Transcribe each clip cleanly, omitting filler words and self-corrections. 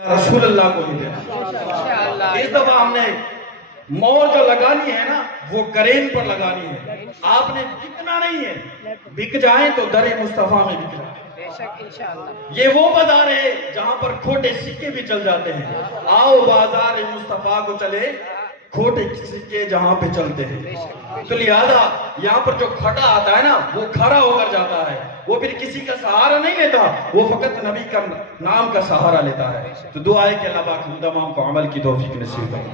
رسول اللہ کو ہی دینا. اس دفعہ ہم نے مور جو لگانی ہے نا وہ کرین پر لگانی ہے. آپ نے بکنا نہیں ہے, بک جائیں تو در مصطفیٰ میں بک جائیں. یہ وہ بازار ہے جہاں پر کھوٹے سکے بھی چل جاتے ہیں. آؤ بازار مصطفیٰ کو چلے, کھوٹے سکے جہاں پہ چلتے ہیں. تو لہذا یہاں پر جو کھٹا آتا ہے نا وہ کھڑا ہو کر جاتا ہے, وہ پھر کسی کا سہارا نہیں لیتا, وہ فقط نبی کا نام کا سہارا لیتا ہے. تو دعا ہے کہ اللہ پاک ہم تمام کو عمل کی توفیق نصیب کرے.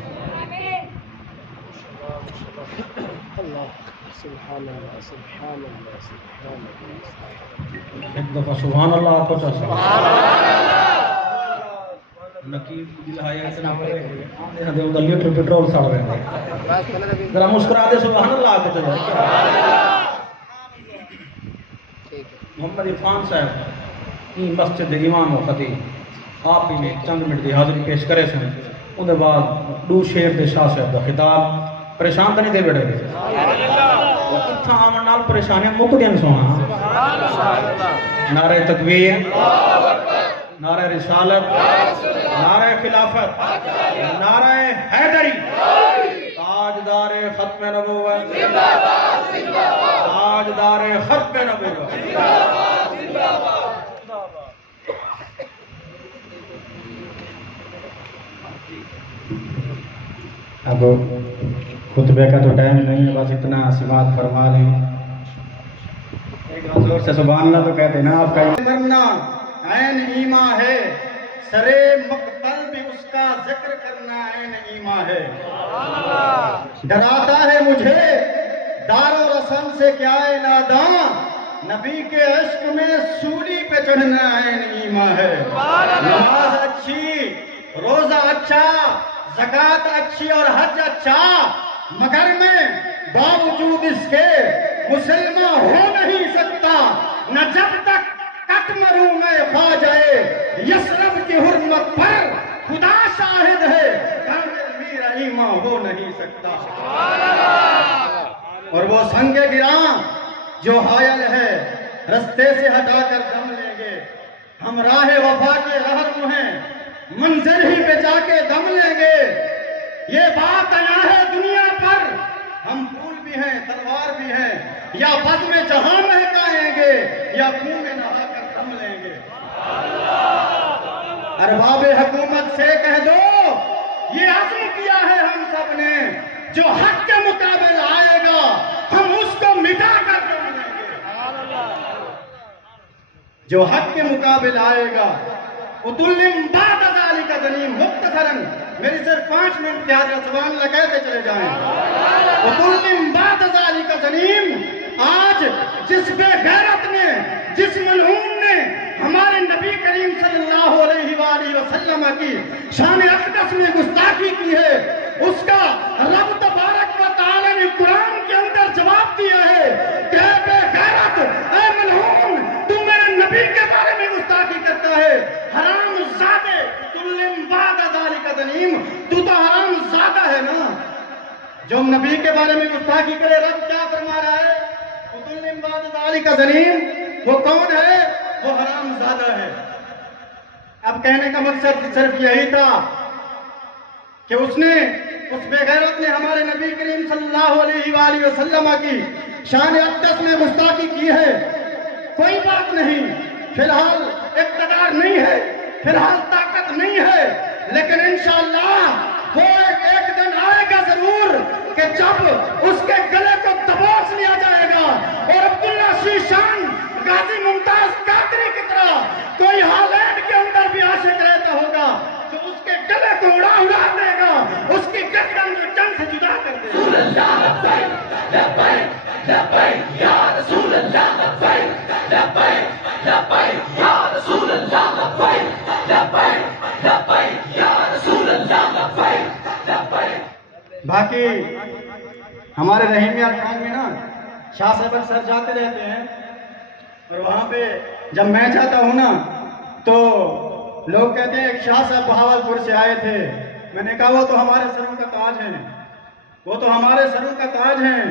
ایک دفعہ سبحان اللہ کو نقیب دل ہے اتنا پڑے ادھر لیٹر پیٹرول سڑ رہے ہیں, ذرا مسکرا دے سبحان اللہ کو چلو. محمد عرفان صاحب یہ مسجد امام و خطیب آپ ہی نے چند منٹ دی حاضری پیش کرے سن, ان بعد دو شیر دے شاہ صاحب دا خطاب. پریشان تو نہیں دے بیٹھے اتھا آمن نال پریشانی مک دین سونا. نعرہ تکبیر, نعرہ رسالت, نعرہ خلافت, نعرہ حیدری, تاجدار ختم نبوت, تاجدار ختم نبوت. اب خطبے کا تو ٹائم نہیں ہے, بس اتنا سماعت فرما لیں. ایک زور سے سبحان اللہ تو کہتے ہیں نا آپ کا مرنا عین ایمان ہے, سرے مقتل بھی اس کا ذکر کرنا عین ایمان ہے. ڈراتا ہے مجھے دار و رسم سے کیا ہے ناداں, نبی کے عشق میں سولی پہ چڑھنا عین ایمان ہے. نماز اچھی, روزہ اچھا, زکوٰۃ اچھی اور حج اچھا, مگر میں باوجود اس کے مسلمان ہو نہیں سکتا. نہ جب تک کٹ مروں میں پا جائے یسرب کی حرمت پر خدا شاہد ہے, میرا ایمان ہو نہیں سکتا. اور وہ سنگ گراں جو حائل ہے رستے سے ہٹا کر دم لیں گے. ہم راہ وفا کے رہنما ہیں, منزل ہی پہ جا کے دم لیں گے. یہ بات آیا ہے دنیا پر, ہم پھول بھی ہیں تلوار بھی ہیں, یا بز میں جہاں مہکائیں گے یا خون میں نہا کر دم لیں گے. ارباب حکومت سے کہہ دو یہ عزم کیا ہے ہم سب نے, جو حق کے مقابل آئے گا ہم اس کو مٹا کر دم لیں گے. جو حق کے مقابل آئے گا اتلم بعد ذالک ذنیم. مختصراً میری صرف 5 منٹ تیار ہے, سبحان اللہ کہتے چلے جائیں. اتلم بعد ذالک ذنیم. آج جس بے غیرت نے, جس ملعون نے ہمارے نبی کریم صلی اللہ علیہ وآلہ وسلم کی شان اقدس میں گستاخی کی ہے, اس کا رب تبارک و تعالی نے قرآن کے اندر جواب دیا ہے کہ اے بے غیرت, اے ملعون, تو میرے نبی کے بارے میں گستاخی کرتا ہے, حرام زادے, تلم بعد ذالک ذنیم. تو حرام زادہ ہے نا, جو نبی کے بارے میں گستاخی کرے. رب کیا فرما رہا ہے, تلم بعد ذالک ذنیم. وہ کون ہے, وہ حرام زادہ ہے. اب کہنے کا مقصد صرف یہی تھا کہ اس بے غیرت نے ہمارے نبی کریم صلی اللہ علیہ وآلہ وسلم کی شان اقدس میں گستاخی کی ہے. کوئی بات نہیں, فی الحال اقتدار نہیں ہے, فی الحال طاقت نہیں ہے, لیکن انشاءاللہ وہ ایک دن آئے گا ضرور کہ جب اس کے گلے کو دبوچ لیا جائے گا اور عبداللہ شیشان غازی ممتاز قادری کی طرح کوئی ہالینڈ کے اندر بھی عاشق رہتا ہوگا جو اس کے گلے کو اڑا دے گا, اس کی گردن کو جن سے جدا کر دے گا. رسول اللہ لبیک لبیک لبیک یا رسول اللہ لبیک لبیک لبیک یا رسول اللہ لبیک لبیک لبیک یا رسول اللہ لبیک لبیک. باقی ہمارے رحیمیہ خان میں نا شاہ صاحب اکثر جاتے رہتے ہیں, اور وہاں پہ جب میں جاتا ہوں نا تو لوگ کہتے ہیں ایک شاہ صاحب بہاولپور سے آئے تھے. میں نے کہا وہ تو ہمارے سروں کا تاج ہیں, وہ تو ہمارے سروں کا تاج ہیں,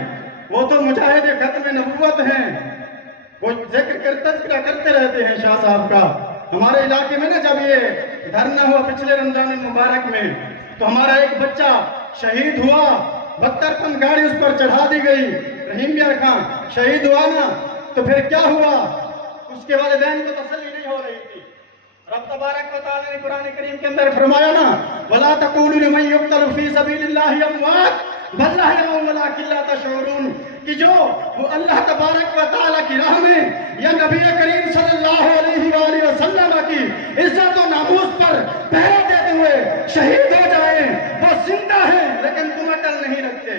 وہ تو مجاہد ختم نبوت ہیں, وہ ذکر تذکرہ کرتے رہتے ہیں شاہ صاحب کا. ہمارے علاقے میں نا جب یہ دھرنا ہوا پچھلے رمضان المبارک میں، تو ہمارا ایک بچہ شہید ہوا، 72 پن گاڑی اس پر چڑھا دی گئی، رحیم یار خان شہید ہوا نا، تو پھر کیا ہوا؟ اس کے والدین کو تسلی نہیں ہو رہی تھی۔ رب تبارک و تعالی نے قرآن کریم کے اندر فرمایا نا، وَلَا تَقُولُوا لِمَن يُقْتَلُ فِي سَبِيلِ اللَّهِ أَمْوَاتٌ بَلْ أَحْيَاءٌ وَلَٰكِن لَّا تَشْعُرُونَ، کہ جو وہ اللہ تبارک و تعالی کی راہ میں یا نبی کریم صلی اللہ علیہ وآلہ وسلم کی عزت و ناموس پر پہرا دیتے ہوئے شہید ہو جائیں، وہ زندہ ہیں لیکن تم عقل نہیں رکھتے۔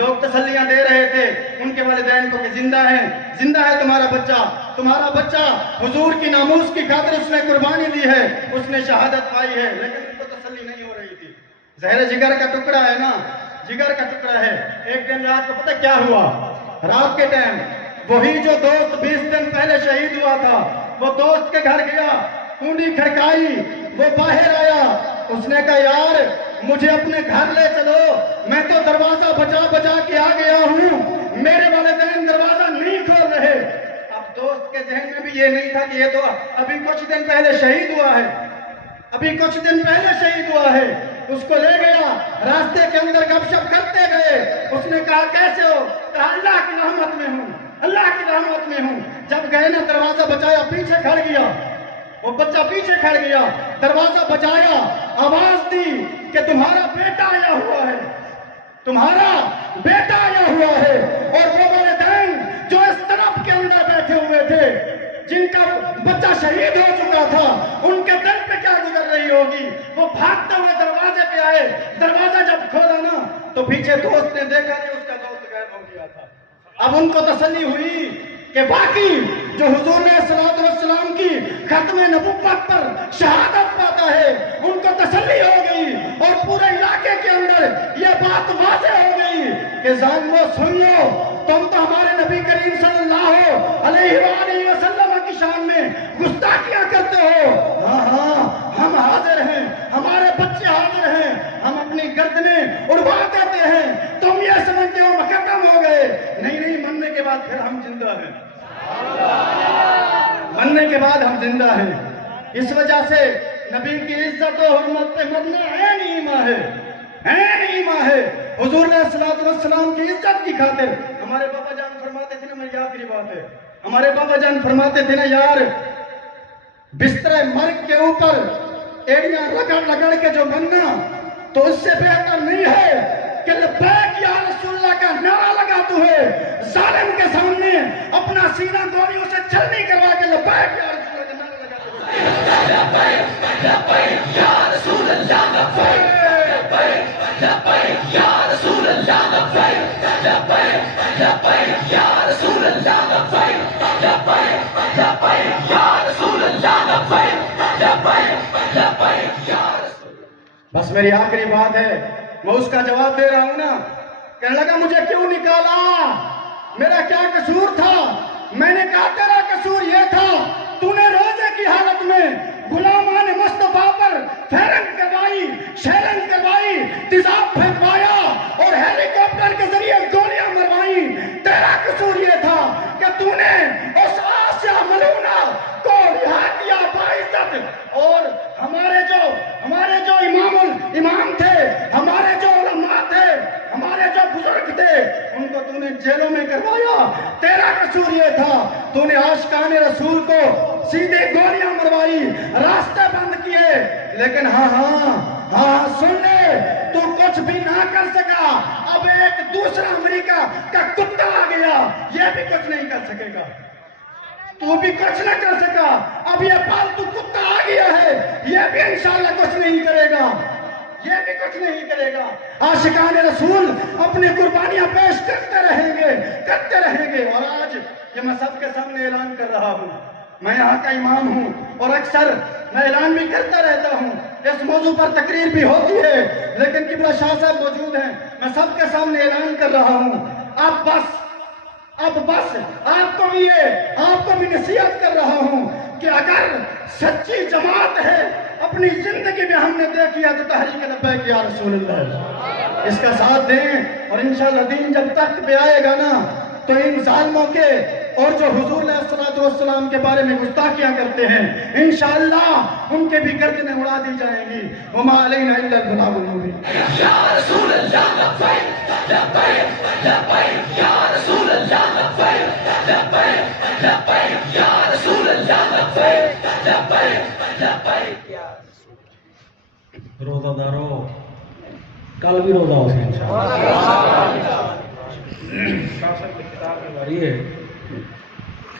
لوگ تسلیاں دے رہے تھے ان کے والدین کو کہ زندہ ہے تمہارا بچہ حضور کی ناموس کی خاطر اس نے قربانی دی ہے، اس نے شہادت پائی ہے، لیکن ان کو تسلی نہیں ہو رہی تھی۔ زہر جگر کا ٹکڑا ہے نا، جگر کا ٹکڑا ہے۔ ایک دن رات کو پتہ کیا ہوا؟ رات کے ٹائم وہی جو دوست 20 دن پہلے شہید ہوا تھا، وہ دوست کے گھر گیا، کنڈی کھڑکائی، وہ باہر آیا، اس نے کہا یار مجھے اپنے گھر لے چلو، میں تو دروازہ بجا کے آ گیا ہوں، میرے والدین دروازہ نہیں کھول رہے۔ اب دوست کے ذہن میں بھی یہ نہیں تھا کہ یہ تو ابھی کچھ دن پہلے شہید ہوا ہے، اس کو لے گیا، راستے کے اندر گپ شپ کرتے گئے، اس نے کہا کیسے ہو؟ کہا اللہ کی رحمت میں ہوں۔ جب گئے نا دروازہ بجایا، پیچھے کھڑ گیا، وہ بچہ پیچھے کھڑ گیا، دروازہ بجایا، آواز دی کہ تمہارا بیٹا آیا ہوا ہے، اور وہ والدین جو اس طرف کے اندر بیٹھے ہوئے تھے جن کا بچہ شہید ہو چکا تھا، ان کے دل پہ کیا گزر رہی ہوگی؟ وہ بھاگتے ہوئے دروازے پہ آئے، دروازہ جب کھولا نا تو پیچھے دوست نے دیکھا کہ اس کا دوست غائب ہو گیا تھا۔ اب ان کو تسلی ہوئی کہ واقعی جو حضور علیہ الصلوۃ والسلام کی ختم نبوت پر شہادت پاتا ہے، ان کو تسلی ہو گئی، اور پورے علاقے کے اندر یہ بات واضح ہو گئی کہ ظالمو سن لو، تم تو ہمارے نبی کریم صلی اللہ علیہ وآلہ وسلم کی شان میں گستاخیاں کرتے ہو۔ ہاں ہم حاضر ہیں، ہمارے بچے حاضر ہیں، ہم اپنی گردنیں اڑوا دیتے ہیں، تم یہ سمجھتے ہو ختم ہو گئے؟ نہیں، مرنے کے بعد پھر ہم زندہ ہیں، مرنے کے بعد ہم زندہ ہیں۔ اس وجہ سے نبی کی عزت و حرمت پہ مرنا عین ایمان ہے۔ حضور علیہ الصلوۃ والسلام کی عزت کی خاطر ہمارے بابا جان فرماتے تھے نا، میری آخری بات ہے، ہمارے بابا جان فرماتے تھے نا یار، بستر مرگ کے اوپر ایڑیاں رگڑ کے جو مرنا، تو اس سے بہتر نہیں ہے کہ لبیک یا رسول اللہ کا نعرہ لگاتے ہوئے ظالم کے سامنے اپنا سینہ گولیوں سے چھلنی کروا کے لبیک یا رسول اللہ کا نعرہ لگاتے ہوئے لبیک یا رسول اللہ، لبیک یا رسول اللہ، لبیک یا رسول اللہ، لبیک یا رسول اللہ، لبیک یا رسول۔ بس میری آخری بات ہے، میں اس کا جواب دے رہا ہوں نا۔ کہنے لگا مجھے کیوں نکالا، میرا کیا قصور تھا؟ میں نے کہا تیرا قصور یہ تھا، تو نے روزے کی حالت میں غلامان مصطفیٰ پر شیلنگ کروائی، تیزاب پھینکوایا اور ہیلی کاپٹر کے ذریعے گولیاں مروائی۔ تیرا قصور یہ تھا کہ تو نے اس آسیہ ملعونہ کو رہا کیا باعزت، اور ہمارے جو امام تھے، ہمارے جو علماء تھے، ہمارے جو بزرگ تھے، ان کو تو نے جیلوں میں کروایا۔ تیرا قصور یہ تھا، تو نے عاشقان رسول کو سیدھے گولیاں مروائی، راستے بند کیے۔ لیکن ہاں سن لے، تو کچھ بھی نہ کر سکا، اب ایک دوسرا امریکہ کا کتا آ گیا، یہ بھی کچھ نہیں کر سکے گا، تو بھی کچھ نہ کر سکا، اب یہ پالتو کتا آ گیا ہے، یہ بھی انشاءاللہ کچھ نہیں کرے گا۔ عاشقان رسول اپنی قربانیاں پیش کرتے رہیں گے۔ اور آج یہ میں سب کے سامنے اعلان کر رہا ہوں، میں یہاں کا امام ہوں اور اکثر میں اعلان بھی کرتا رہتا ہوں، اس موضوع پر تقریر بھی ہوتی ہے، لیکن قبلہ شاہ صاحب موجود ہیں، میں سب کے سامنے اعلان کر رہا ہوں، اب بس آپ کو بھی نصیحت کر رہا ہوں کہ اگر سچی جماعت ہے، اپنی زندگی میں ہم نے دیکھی ہے، تو تحریک لبیک یا رسول اللہ، اس کا ساتھ دیں، اور انشاءاللہ دین جب تخت پہ آئے گا نا، تو ان ظالموں کے اور جو حضور علیہ السلام کے بارے میں گستاخیاں کرتے ہیں انشاءاللہ ان کے بھی گردنیں اڑا دی جائیں گی. وما علینا الا البلاغ المبین. یا رسول اللہ لبیک لبیک لبیک یا رسول اللہ لبیک لبیک لبیک یا رسول اللہ لبیک لبیک لبیک. روزہ دارو کل بھی روزہ ہو سی انشاءاللہ.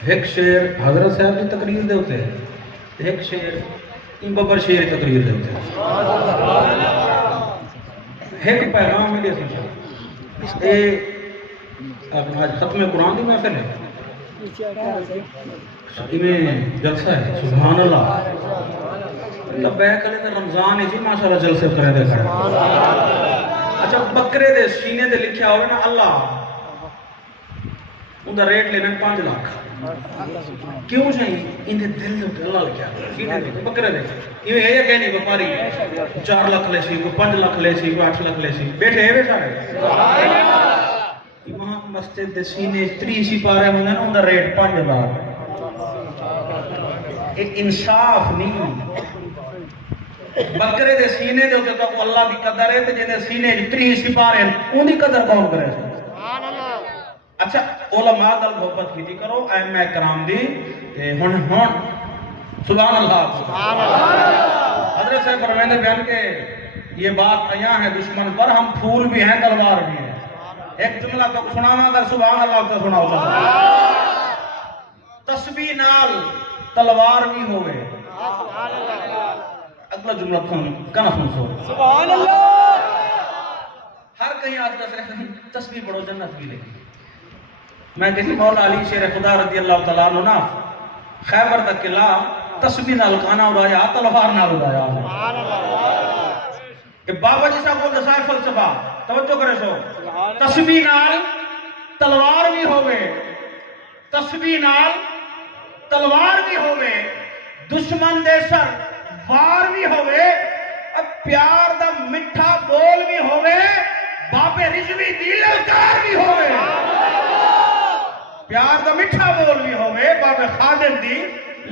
ایک شعر حضرت صاحب کی تقریر دے ہوتے ہیں, ایک شعر ببر شعر تقریر دے ہوتے ہیں. ایک پیغام ملے سن اپنا آج ختم قرآن کی محفل ہے, جلسہ ہے. سبحان اللہ. لبیک کرے تے رمضان ہے جی ماشاءاللہ جلسے کرے دے کھڑے. اچھا بکرے دے سینے دے لکھیا ہوئے نا اللہ, ان دا ریٹ لینا 5 لاکھ. کیوں چاہیے ان دے دل دے اللہ لکھیا سینے دے بکرے دے. یہ ہے کہ نہیں وپاری 4 لاکھ لے سی, کوئی 5 لاکھ لے سی, کوئی 8 لاکھ لے سی. بیٹھے ہیں سارے امام مسجد دے سینے 30 سپارے ہوندے نا, ان دا ریٹ 5 لاکھ. ایک انصاف نہیں. بکرے دے سینے دے تو اللہ دی قدر ہے, تے جے سینے 30 سپارے اون دی قدر کون کرے. اچھا علماء دل محبت کیتی کرو, ائمہ کرام دی. ہن سبحان اللہ سبحان اللہ. حضرت صاحب فرماتے بیان کہ یہ بات عیاں ہے دشمن پر, ہم پھول بھی ہیں تلوار بھی ہیں. ایک جملہ تو سناواں اگر سبحان اللہ تو سناؤ. تسبیح نال تلوار بھی ہوئے. اگلا جملہ کنا سن سبحان اللہ. ہر کہیں آج کا تسبیح پڑھو جنت بھی لے. میں کسی مولا علی شیر خدا رضی اللہ تعالیٰ عنہ نا خیبر دا قلعہ تسبیح نال کانا اڑایا, تلوار نال اڑایا. کہ بابا جی صاحب کو دسائے فلسفہ توجہ کرے سو. تسبیح نال تلوار بھی ہوئے, تسبیح نال تلوار بھی ہوئے, دشمن دے سر وار بھی ہوئے, اب پیار دا مٹھا بول بھی ہوئے, بابے رضوی دی للکار بھی ہوئے. پیار دا مٹھا بول بھی ہوئے, بابے خادم دی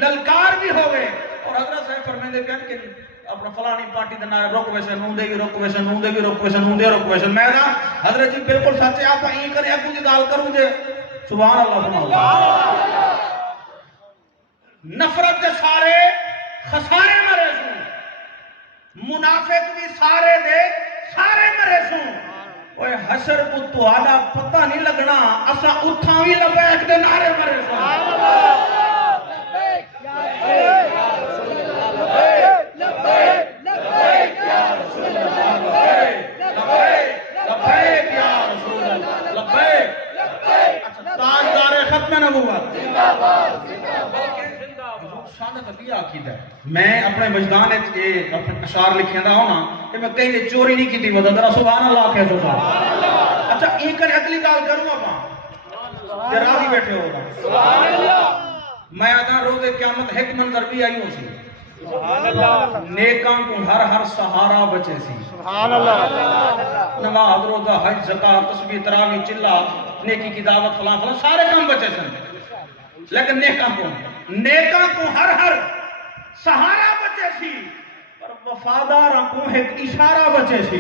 للکار بھی ہوئے. اور حضرت صاحب فرمیندے کہن کہ اپنا فلانی پارٹی دا نعرہ روک ویسے نوں دے بھی روک ویسے نوں دے بھی روک ویسے نوں دے روک ویسے. میں نا حضرت جی بالکل سچ ہے, آپ این کرے اگوں دی گال کروں دے. سبحان اللہ سبحان اللہ. نفرت دے سارے خسارے مرے سوں, منافق بھی سارے دے سارے مرے سوں. اوے حشر کو تہاڈا پتہ نہیں لگنا, اسا اتھاں وی لبیک دے نعرے مرے سوں. تاجدار ختم نبوت میں اپنے وجدان اشعار لکھیں دا ہونا کہ میں کہیں چوری نہیں کی تھی ودا ذرا سبحان اللہ کہہ دو. اچھا ایک کرے اگلی گال کروں اپا تے راضی بیٹھے ہوگا. سبحان اللہ. میں آدھا روز قیامت ایک منظر بھی آئی ہو سی. سبحان اللہ. نیکاں کو ہر ہر سہارا بچے سی. سبحان اللہ. نماز روزہ حج زکات تسبیح تراویح چلا نیکی کی دعوت فلاں فلاں سارے کام بچے سن, لیکن نیکاں کو ہر ہر سہارا بچے سی, پر وفاداراں کو ایک اشارہ بچے سی.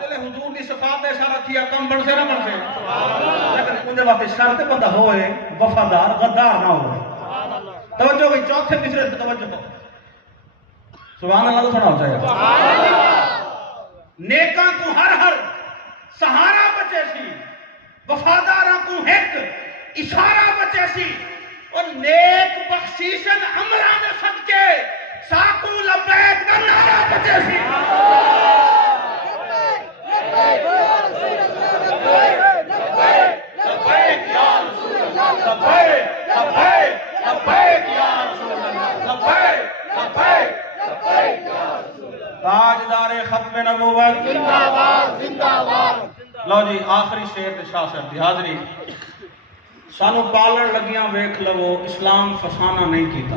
دلے حضور دی صفات دا اشارہ کیا کم بن سے نہ بن سے, لیکن اندے واسطے شرط بندہ ہوئے وفادار غدار نہ ہوئے. توجہ بھئی چوتھے تیسرے سے توجہ کرو. سبحان اللہ تو سنا چاہیے. نیکاں کو ہر ہر سہارا بچے سی, وفاداراں کو ایک اشارہ بچے سی, اور نیک بخشیشن امران صدقے ساکو لبیک کا نعرہ بچے سی. لبیک یا رسول اللہ, لبیک لبیک لبیک یا رسول اللہ, لبیک لبیک لبیک یا رسول اللہ. تاجدار ختم نبوت زندہ باد زندہ باد. لو جی آخری شعر تے شاہ صاحب دی حاضری. سانو پالن لگیاں ویکھ لو اسلام فسانہ نہیں کیتا.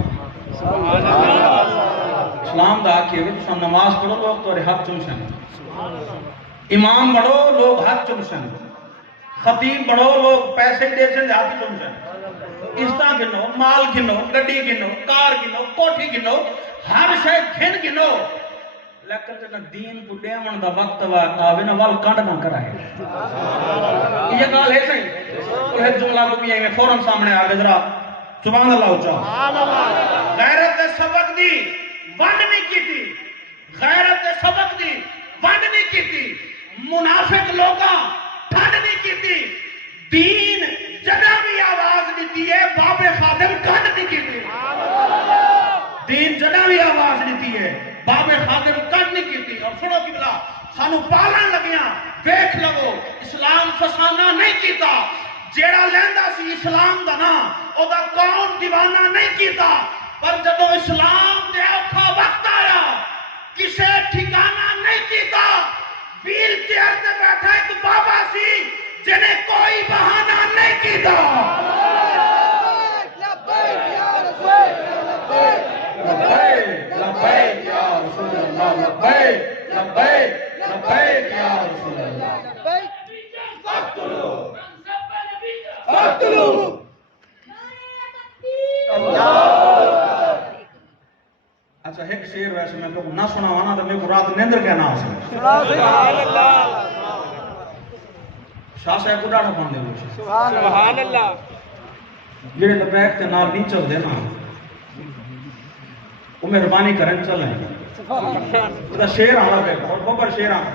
اسلام دا آکھے بھی تساں نماز پڑھو لوگ تورے ہاتھ چمشن, امام بڑھو لوگ ہاتھ چمشن, خطیب بڑھو لوگ پیسے دے سے جاتی تم سے عزت گنو مال گنو گڈی گنو کار گنو کوٹھی گنو ہر شے گھن گنو لیکن جن دین کو دیون دا وقت آوے نا وال کانڈ نہ کرائے یہ گال ہے صحیح اور ہے جملہ کو بھی میں فوراں سامنے آ گئے ذرا سبحان اللہ اچھا غیرت دے سبق دی ونڈ نہیں کیتی غیرت دے سبق دی ونڈ نہیں کیتی منافق لوگاں ٹھنڈ نہیں کیتی دین جگہ بھی آواز دیتی ہے باب خادم کھنڈ نہیں کیتی دین جگہ بھی آواز دیتی ہے باب خادم کھنڈ نہیں کیتی اور سنو کی بلا سانو پالن لگیاں ویکھ لگو اسلام فسانہ نہیں کیتا جیڑا لیندا سی اسلام دا نا او دا کون دیوانہ نہیں کیتا پر جدو اسلام دے اوکھا وقت آیا کسے ٹھکانہ نہیں کیتا ویل چیئر تے بیٹھا ایک بابا سی جنہیں کوئی بہانہ نہیں کیتا لبیک یا رسول اللہ لبیک لبیک لبیک یا رسول اللہ فقتلو اچھا ایک شیر ویسے میں کو نہ سنا وانا تو میں کو رات نیندر کہنا ہو سکتا شاہ صاحب کو ڈاڑا پاندے ہوئے سبحان اللہ جڑے لبیک تے نال نہیں چل دے نا وہ مہربانی کرن چلیں وہ شیر آنا پہ اور ببر شیر آنا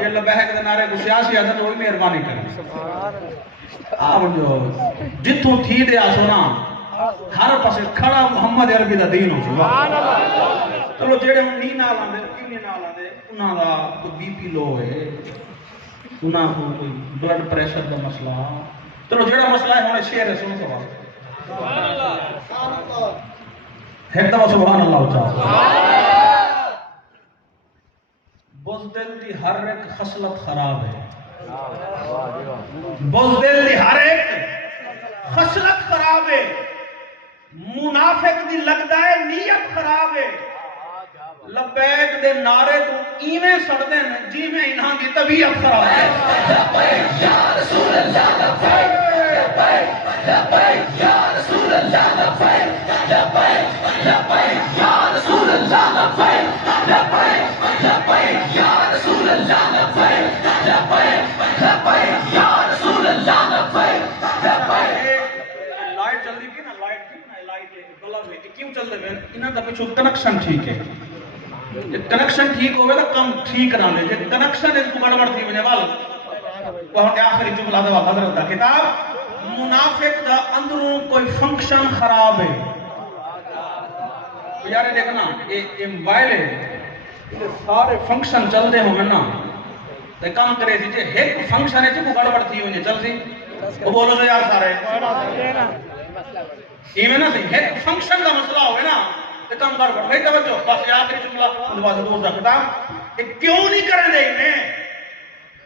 یہ لبیک تے نارے کو سیاسی حضرت وہی مہربانی کریں آپ جو جتوں تھی دے آسونا ہر پاسے کھڑا محمد عربی دا دین ہو سبحان اللہ چلو جڑے ہن نہیں نال آندے کینے نال آندے انہاں دا کوئی بی پی لو ہے انہاں کو کوئی بلڈ پریشر دا مسئلہ چلو جڑا مسئلہ ہے ہن شعر ہے سن سوا سبحان اللہ ایک دفعہ سبحان اللہ اچھا بزدل دی ہر ایک خصلت خراب ہے بزدل دی ہر ایک خصلت خراب ہے منافق دی لگدا ہے نیت خراب ہے لبیک دے نعرے تو ایویں سڑدے ہیں جی میں انہاں دی طبیعت خراب ہے لبیک یا رسول اللہ لبیک لبیک لبیک یا رسول اللہ لبیک لبیک لبیک یا رسول اللہ لبیک لبیک لبیک یا رسول اللہ لبیک لبیک لبیک یا رسول اللہ لبیک لبیک لائٹ جلدی کی نا لائٹ بلب ہے کیوں چل رہے ہیں انہاں دا پچھو کنیکشن ٹھیک ہے کنیکشن ٹھیک ہوئے تو کم ٹھیک نہ لے کنیکشن اس کو گڑبڑ تھی ونے وال وہ آخری جملہ دا حضرت دا کتاب منافق دا اندروں کوئی فنکشن خراب ہے یار دیکھنا یہ موبائل ہے سارے فنکشن چل دے ہوں نا تے کام کرے سی جے ایک فنکشن ہے کو گڑبڑ تھی ونے چل سی وہ بولو تو یار سارے ایویں نہ سی ایک فنکشن دا مسئلہ ہوئے نا تے کام گڑبڑ بھائی توجہ بس یہ آخری جملہ اندر واسطے دوست دا کتاب یہ کیوں نہیں کرن دے میں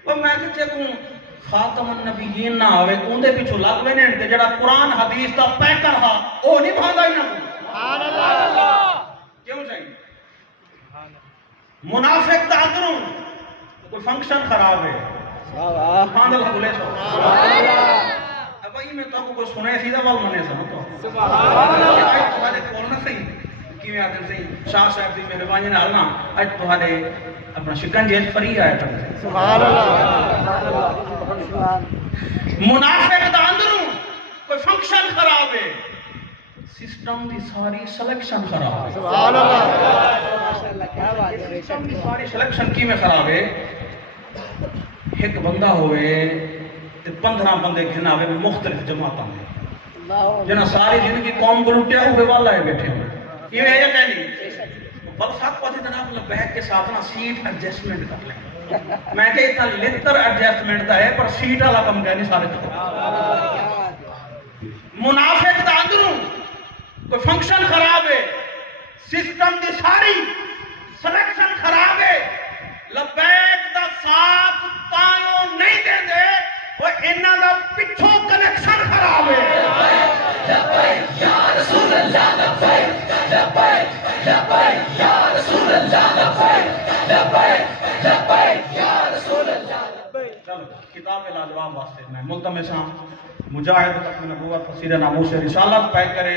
وہ میں کہ کو خاتم النبیین نہ آوے اوندے پیچھے لگ وینے تے جڑا قرآن حدیث دا پیکر ہا او نہیں بھاندا ہی نہ سبحان اللہ کیوں چاہیے منافق دا اندروں کوئی فنکشن خراب ہے سبحان اللہ بولے سبحان اللہ اب میں تو کوئی سنے سیدھا بال منے سن تو سبحان اللہ تمہارے کول نہ صحیح کیویں آتے صحیح شاہ صاحب دی مہربانی نال نا اج تمہارے اپنا شکنجے فری آیا کرتے سبحان اللہ منافق دا اندروں کوئی فنکشن خراب ہے سسٹم دی ساری سلیکشن خراب ہے سبحان اللہ ماشاءاللہ کیا بات ہے سسٹم دی ساری سلیکشن کی میں خراب ہے ایک بندہ ہوئے تے 15 بندے گھناوے مختلف جماعتاں میں جنہاں ساری زندگی قوم کو لٹیا ہوئے والا ہے بیٹھے ہوئے یہ ہے یا کہہ نہیں بس حق پتہ جناب لبیک کے ساتھ نا سیٹ ایڈجسٹمنٹ کر لیں میں کہ اتنا لتر ایڈجسٹمنٹ دا ہے پر سیٹ والا کم کہنی سارے تو منافق دا اندروں کوئی فنکشن خراب ہے سسٹم دی ساری سلیکشن خراب ہے لبیک دا ساتھ تائیوں نہیں دے دے وہ انہاں دا پچھوں کنیکشن خراب ہے لبیک یا رسول اللہ لبیک لبیک لبیک یا رسول اللہ لبیک لبیک لبیک یا رسول اللہ لبیک چلو خطاب لاجواب واسطے میں ملتمس ہوں مجاہد ختم نبوت فصیل ناموس رسالت پیک کرے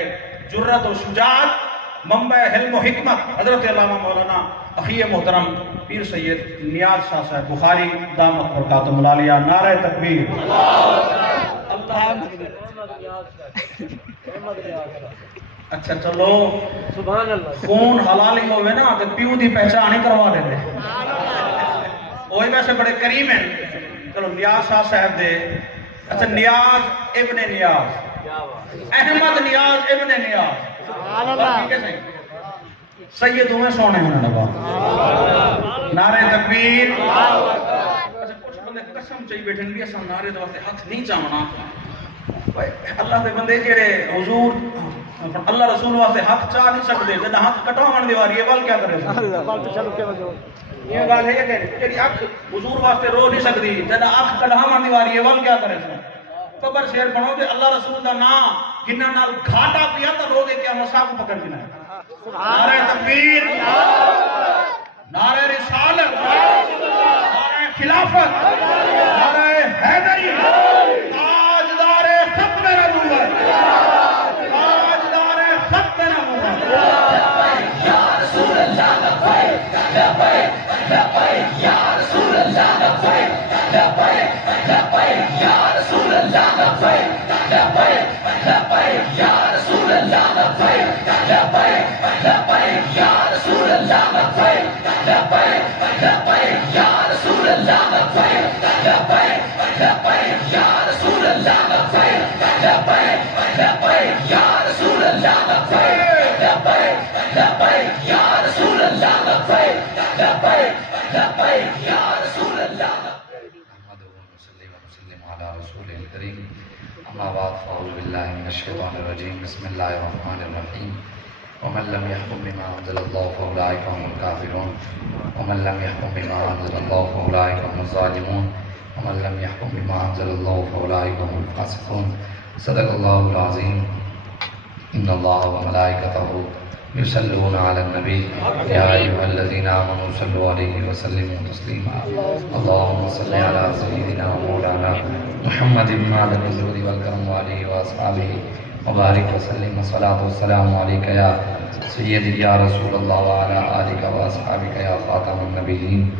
جرت و شجاعت منبع حلم و حکمت حضرت علامہ مولانا اخی محترم پیر سید نیاز شاہ صاحب بخاری دامت برکاتہم العالیہ نعرہ تکبیر اچھا چلو سبحان اللہ خون حلالی ہوئے نا تو پیو دی پہچان ہی کروا دیتے وہی ویسے بڑے کریم ہیں چلو نیاز شاہ صاحب دے اچھا نیاز ابن نیاز احمد نیاز ابن نیاز ٹھیک ہے صحیح سید ہوئے سونے ہونے لگا نعرہ تکبیر اچھا کچھ بندے قسم چاہیے بیٹھے بھی اصلا نعرے دے واسطے ہاتھ نہیں چاہنا اللہ دے بندے جڑے حضور اللہ رسول واسطے ہاتھ چاہ نہیں سکتے جب ہاتھ کٹاون دیواری ہے وال کیا کرے یہ گل ہے کہ جڑی اکھ حضور واسطے رو نہیں سکتی جب اکھ کٹاون دیواری ہے وال کیا کرے قبر شیر بنو تے اللہ رسول دا نام جنہاں نال گھاٹا پیا تے رو دے کیا مساق پکڑ دینا نعرہ تکبیر نعرہ رسالت نعرہ خلافت نعرہ حیدری تاجدار ختم نبوت تاجدار ختم نبوت یا رسول اللہ لبیک لبیک لبیک یا رسول اللہ لبیک لبیک لبیک یا رسول اللہ لبیک لبیک لبیک یا رسول اللہ لبیک لبیک لبیک یا رسول اللہ لبیک لبیک لبیک یا رسول اللہ لبیک لبیک لبیک یا رسول اللہ لبیک لبیک لبیک یا رسول اللہ لبیک لبیک لبیک یا رسول اللہ لبیک لبیک لبیک یا رسول اللہ نحمده ونصلي ونسلم على رسوله الكريم اما بعد فاعوذ بالله من الشيطان الرجيم بسم الله الرحمن الرحيم ومن لم يحكم بما انزل الله فاولئك هم الكافرون ومن لم يحكم بما انزل الله فاولئك هم الظالمون ومن لم يحكم بما انزل الله فاولئك هم الفاسقون صدق الله العظيم ان الله وملائكته يصلون على النبي يا ايها الذين امنوا صلوا عليه وسلموا تسليما اللهم صل على سيدنا ومولانا محمد بن عدن الجود والكرم وعليه واصحابه وبارك وسلم الصلاة والسلام عليك يا سيدي يا رسول الله وعلى آلك وأصحابك يا خاتم النبيين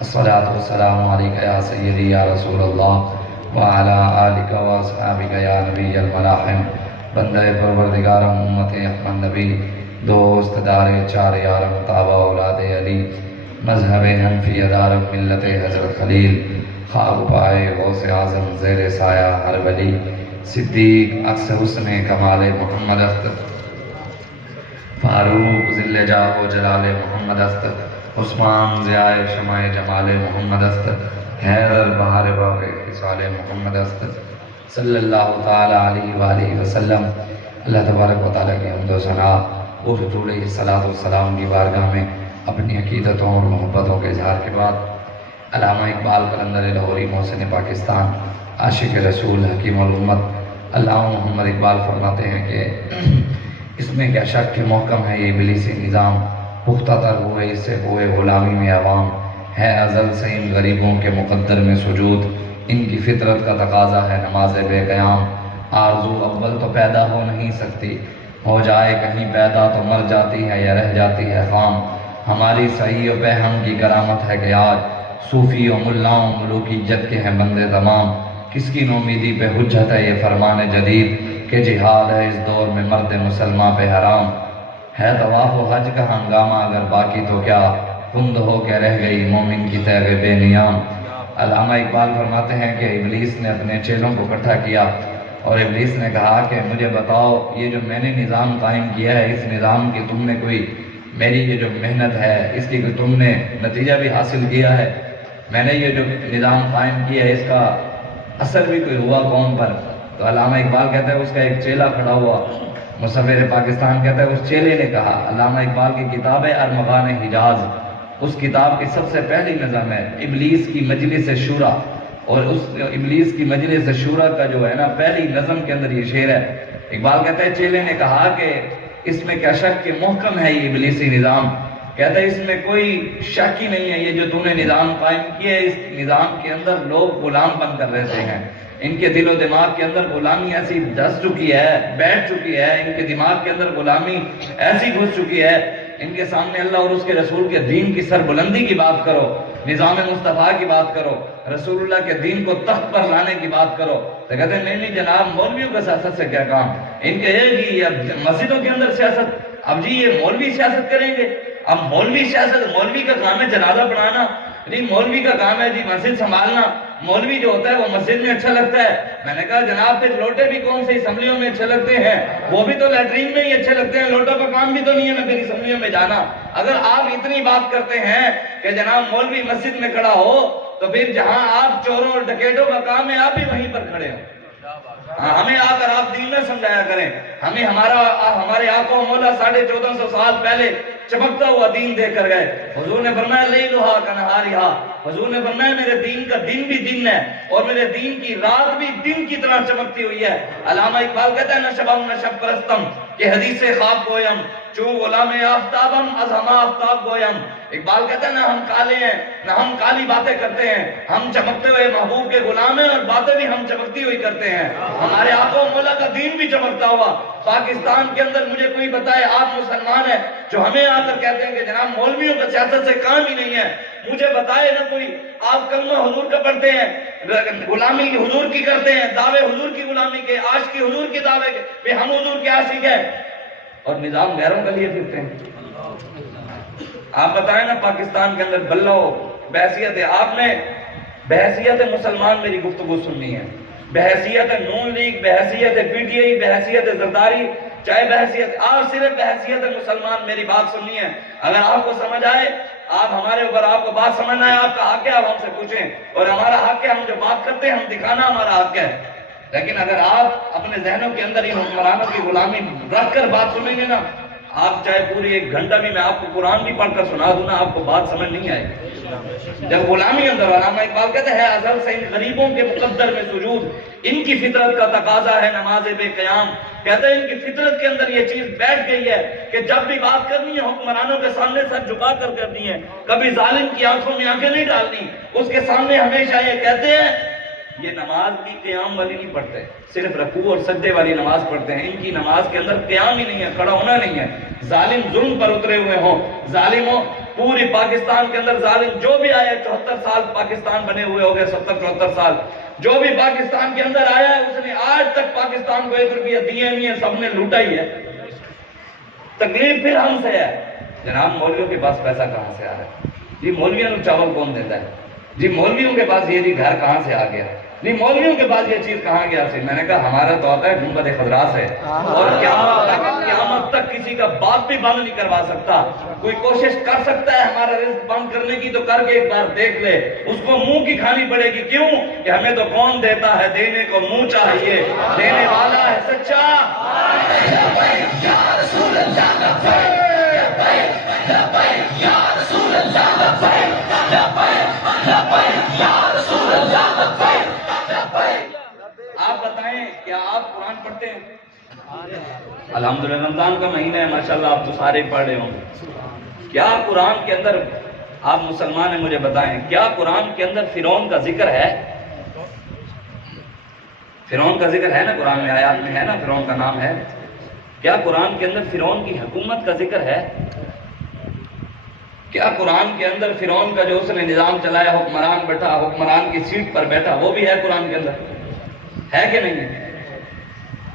الصلاة والسلام عليك يا سيدي يا رسول الله وعلى آلك وأصحابك يا نبي الملاحم بندہ پروردگار امت احمد نبی دوست دار چار یارم تابع اولاد علی مذہب حنفی دار ملت حضرت خلیل خواب پائے غوث اعظم زیر سایہ ہر ولی صدیق عکس حسن کمال محمد است فاروق ذل جاہ و جلال محمد است عثمان ضیاء شمع جمال محمد است حیدر بہار باغ خصال محمد است صلی اللہ تعالی علیہ وآلہ وسلم اللہ تبارک و تعالیٰ کی حمد و ثنا اور رسول علیہ الصلوۃ والسلام کی بارگاہ میں اپنی عقیدتوں اور محبتوں کے اظہار کے بعد علامہ اقبال قلندر لاہوری محسن پاکستان عاشق رسول حکیم الامت علامہ محمد اقبال فرماتے ہیں کہ اس میں کیا شک کہ محکم ہے یہ ابلیسی نظام پختہ تر ہوئے اس سے ہوئے غلامی میں عوام ہے ازل سے ان غریبوں کے مقدر میں سجود ان کی فطرت کا تقاضا ہے نماز بے قیام آرزو اول تو پیدا ہو نہیں سکتی ہو جائے کہیں پیدا تو مر جاتی ہے یا رہ جاتی ہے خام ہماری صحیح و ہم کی کرامت ہے کہ آج صوفی و ملاؤں ملوکی جد کے ہیں بندے تمام کس کی نومیدی پہ حجت ہے یہ فرمان جدید کہ جہاد ہے اس دور میں مرد مسلمان پہ حرام ہے طواف و حج کا ہنگامہ اگر باقی تو کیا کند ہو کے رہ گئی مومن کی تیغ بے نیام علامہ اقبال فرماتے ہیں کہ ابلیس نے اپنے چیلوں کو اکٹھا کیا اور ابلیس نے کہا کہ مجھے بتاؤ یہ جو میں نے نظام قائم کیا ہے اس نظام کی تم نے کوئی میری یہ جو محنت ہے اس کی کوئی تم نے نتیجہ بھی حاصل کیا ہے میں نے یہ جو نظام قائم کیا ہے اس کا اثر بھی کوئی ہوا قوم پر تو علامہ اقبال کہتا ہے اس کا ایک چیلا کھڑا ہوا مصور پاکستان کہتا ہے اس چیلے نے کہا علامہ اقبال کی کتاب ہے ارمغان حجاز اس کتاب کی سب سے پہلی نظم ہے ابلیس کی مجلس شورا اور اس ابلیس کی مجلس شورا کا جو ہے نا پہلی نظم کے اندر یہ شعر ہے اقبال کہتا ہے چیلے نے کہا کہ اس میں کیا شک کہ محکم ہے یہ ابلیسی نظام کہتا ہے اس میں کوئی شک ہی نہیں ہے، یہ جو تم نے نظام قائم کیا ہے اس نظام کے اندر لوگ غلام بن کر رہتے ہیں، ان کے دل و دماغ کے اندر غلامی ایسی دس چکی ہے، بیٹھ چکی ہے، ان کے دماغ کے اندر غلامی ایسی گھس چکی ہے، ان کے سامنے اللہ اور اس کے رسول کے دین کی سربلندی کی بات کرو، نظام مصطفیٰ کی بات کرو، رسول اللہ کے دین کو تخت پر لانے کی بات کرو، تو کہتے ہیں نہیں جناب مولویوں کا سیاست سے کیا کام، ان کے یہ کہ اب مسجدوں کے اندر سیاست، اب جی یہ مولوی سیاست کریں گے، اب مولوی سیاست، مولوی کا کام ہے جنازہ پڑھانا، نہیں مولوی کا کام ہے جی مسجد سنبھالنا، مولوی جو ہوتا ہے وہ مسجد میں اچھا لگتا ہے، میں نے کہا جناب پھر لوٹے بھی کون سے اسمبلیوں میں اچھے لگتے ہیں، وہ بھی تو لیٹرین میں ہی اچھے لگتے ہیں، لوٹوں کا کام بھی تو نہیں ہے نا پھر اسمبلیوں میں جانا۔ اگر آپ اتنی بات کرتے ہیں کہ جناب مولوی مسجد میں کھڑا ہو تو پھر جہاں آپ چوروں اور ڈکیٹوں کا کام ہے آپ بھی وہیں پر کھڑے ہو، ہمیں آ کر آپ دین میں سمجھایا کریں، ہمیں ہمارے آقا و مولا 1450 سال پہلے چمکتا ہوا دین دے کر گئے، حضور نے فرمایا لیلھا کنہارھا، حضور نے فرمایا میرے دین کا دن بھی دن ہے اور میرے دین کی رات بھی دن کی طرح چمکتی ہوئی ہے۔ علامہ اقبال کہتا ہے نشبم نشب پرستم کہ حدیث خواب گویم چون غلام آفتابم از ہما آفتاب گویم، اقبال کہتا ہے نہ ہم کالے ہیں نہ ہم کالی باتیں کرتے ہیں، ہم چمکتے ہوئے محبوب کے غلام ہیں اور باتیں بھی ہم چمکتی ہوئی کرتے ہیں، ہمارے آقا و مولا کا دین بھی چمکتا ہوا۔ پاکستان کے اندر مجھے کوئی بتائے آپ مسلمان ہیں جو ہمیں آ کر کہتے ہیں کہ جناب مولویوں کا سیاست سے کام ہی نہیں ہے، مجھے بتائے نہ کوئی آپ کلمہ حضور کا پڑھتے ہیں، غلامی حضور کی کرتے ہیں، دعوے حضور کی غلامی کے، عاشقی حضور کی دعوے کے، پھر ہم حضور کے عاشق ہیں اور نظام غیروں کے لیے پھرتے ہیں۔ آپ بتائیں نا پاکستان کے اندر بلو بحثیت ہے، آپ نے بحثیت مسلمان میری گفتگو سننی ہے، بحثیت نون لیگ، بحثیت پی ٹی آئی، بحثیت زرداری، چاہے بحثیت آپ صرف بحثیت مسلمان میری بات سننی ہے، اگر آپ کو سمجھ آئے آپ ہمارے اوپر آپ کو بات سمجھنا ہے، آپ کا حق ہے آپ ہم سے پوچھیں اور ہمارا حق ہے ہم جو بات کرتے ہیں ہم دکھانا ہمارا حق ہے، لیکن اگر آپ اپنے ذہنوں کے اندر ان حکمرانوں کی غلامی رکھ کر بات سنیں گے نا، آپ چاہے پوری 1 گھنٹہ بھی میں آپ کو قرآن بھی پڑھ کر سنا دوں نا آپ کو بات سمجھ نہیں آئے گی۔ جب غلامی اندر، علامہ اقبال کہتے ہیں ازل سے ان غریبوں کے مقدر میں سجود، ان کی فطرت کا تقاضا ہے نماز بے قیام، کہتے ہیں ان کی فطرت کے اندر یہ چیز بیٹھ گئی ہے کہ جب بھی بات کرنی ہے حکمرانوں کے سامنے سر جھکا کر کرنی ہے، کبھی ظالم کی آنکھوں میں آنکھیں نہیں ڈالنی، اس کے سامنے ہمیشہ یہ کہتے ہیں یہ نماز بھی قیام والی نہیں پڑھتے، صرف رکوع اور سجدے والی نماز پڑھتے ہیں، ان کی نماز کے اندر قیام ہی نہیں ہے، کھڑا ہونا نہیں ہے، ظالم ظلم پر اترے ہوئے ہوں، ظالموں پوری پاکستان کے اندر ظالم جو بھی آیا 74 سال پاکستان بنے ہوئے ہو گئے، 70-74 سال جو بھی پاکستان کے اندر آیا ہے اس نے آج تک پاکستان کو 1 روپیہ دیے نہیں ہے، سب نے لوٹا ہی ہے، تکلیف پھر ہم سے ہے۔ جناب مولویوں کے پاس پیسہ کہاں سے آ رہا ہے؟ جی مولویوں کو چاول کون دیتا ہے؟ جی مولویوں کے پاس یہ جی گھر کہاں سے آ گیا؟ نہیں مولویوں کے پاس یہ چیز کہاں گیا سے؟ میں نے کہا ہمارا تو آتا ہے گنبد خضرا سے، اور قیامت تک کسی کا باپ بھی بند نہیں کروا سکتا، کوئی کوشش کر سکتا ہے ہمارا رزق بند کرنے کی تو کر کے ایک بار دیکھ لے، اس کو منہ کی کھانی پڑے گی، کیوں کہ ہمیں تو کون دیتا ہے، دینے کو منہ چاہیے، دینے والا ہے سچا۔ آپ بتائیں کیا آپ قرآن پڑھتے ہیں؟ الحمدللہ رمضان کا مہینہ ہے ماشاءاللہ آپ تو سارے پڑھ رہے ہوں، کیا قرآن کے اندر آپ مسلمان ہیں مجھے بتائیں کیا قرآن کے اندر فرعون کا ذکر ہے؟ فرعون کا ذکر ہے نا قرآن میں، آیات میں ہے نا فرعون کا نام ہے، کیا قرآن کے اندر فرعون کی حکومت کا ذکر ہے؟ کیا قرآن کے اندر فرعون کا جو اس نے نظام چلایا، حکمران بیٹھا، حکمران کی سیٹ پر بیٹھا، وہ بھی ہے قرآن کے اندر؟ ہے کہ نہیں ہے؟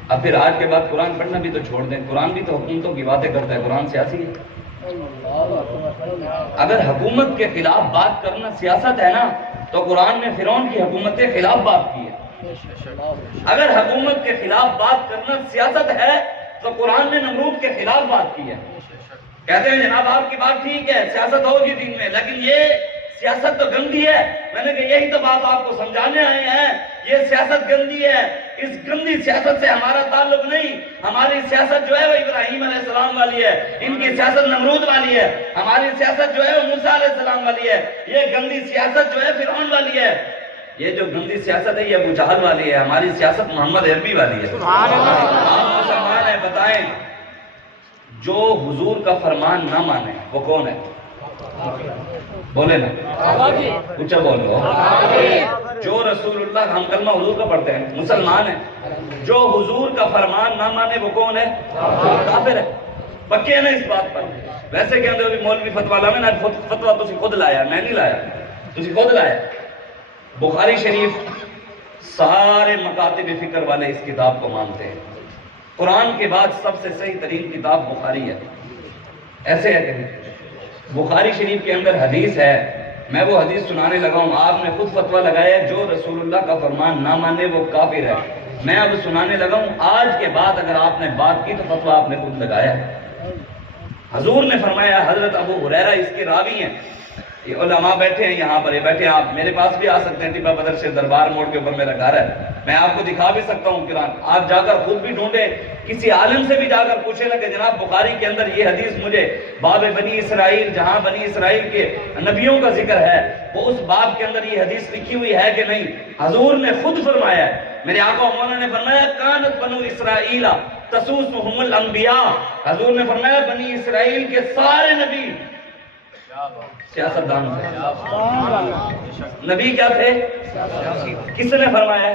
اب پھر آج کے بعد قرآن پڑھنا بھی تو چھوڑ دیں، قرآن بھی تو حکومتوں کی باتیں کرتا ہے، قرآن سیاسی ہے۔ اگر حکومت کے خلاف بات کرنا سیاست ہے نا تو قرآن نے فرعون کی حکومت کے خلاف بات کی ہے، اگر حکومت کے خلاف بات کرنا سیاست ہے تو قرآن نے نمرود کے خلاف بات کی ہے۔ کہتے ہیں جناب آپ کی بات ٹھیک ہے، سیاست ہوگی دین میں، لیکن یہ سیاست تو گندی ہے، میں نے کہا یہی تو بات آپ کو سمجھانے آئے ہیں، یہ سیاست گندی ہے، اس گندی سیاست سے ہمارا تعلق نہیں، ہماری سیاست جو ہے وہ ابراہیم علیہ السلام والی ہے، ان کی سیاست نمرود والی ہے، ہماری سیاست جو ہے وہ موسیٰ علیہ السلام والی ہے، یہ گندی سیاست جو ہے فرعون والی ہے، یہ جو گندی سیاست ہے یہ ابو جہل والی ہے، ہماری سیاست محمد عربی والی ہے۔ آپ مسلمان ہیں بتائیں جو حضور کا فرمان نہ مانے وہ کون ہے؟ بولے نا اونچا بولو. جو رسول اللہ، ہم کلمہ حضور کا پڑھتے ہیں، مسلمان ہیں، جو حضور کا فرمان نہ مانے وہ کون ہے؟ کافر ہے. پکے ہیں نا اس بات پر؟ ویسے کہ اندر بھی مولوی فتویٰ لاوے نا، فتویٰ تسی خود لایا، میں نہیں لایا، تسی خود لایا. بخاری شریف سارے مکاتب فکر والے اس کتاب کو مانتے ہیں. قرآن کے بعد سب سے صحیح ترین کتاب بخاری ہے. ایسے ہے کہ نہیں؟ بخاری شریف کے اندر حدیث ہے، میں وہ حدیث سنانے لگا ہوں، آپ نے خود فتویٰ لگایا ہے جو رسول اللہ کا فرمان نہ مانے وہ کافر ہے. میں اب سنانے لگا ہوں، آج کے بعد اگر آپ نے بات کی تو فتویٰ آپ نے خود لگایا ہے. حضور نے فرمایا، حضرت ابو ہریرہ اس کے راوی ہیں، یہ علماء بیٹھے ہیں یہاں پر، یہ بیٹھے ہیں، آپ میرے پاس بھی آ سکتے ہیں، ٹیپا بدر سے دربار موڑ کے اوپر میرا گھر ہے، میں آپ کو دکھا بھی سکتا ہوں قرآن. آپ جا کر خود بھی ڈھونڈیں، کسی عالم سے بھی جا کر پوچھیں نا کہ جناب بخاری کے اندر یہ حدیث مجھے باب بنی اسرائیل، جہاں بنی اسرائیل کے نبیوں کا ذکر ہے، وہ اس باب کے اندر یہ حدیث لکھی ہوئی ہے کہ نہیں؟ حضور نے خود فرمایا ہے، میرے آقا مولانا نے فرمایا کانت بنو اسرائیل تسوسہم الانبیاء. حضور نے فرمایا بنی اسرائیل کے سارے نبی سیاستدان تھے. نبی کیا تھے؟ کس نے فرمایا؟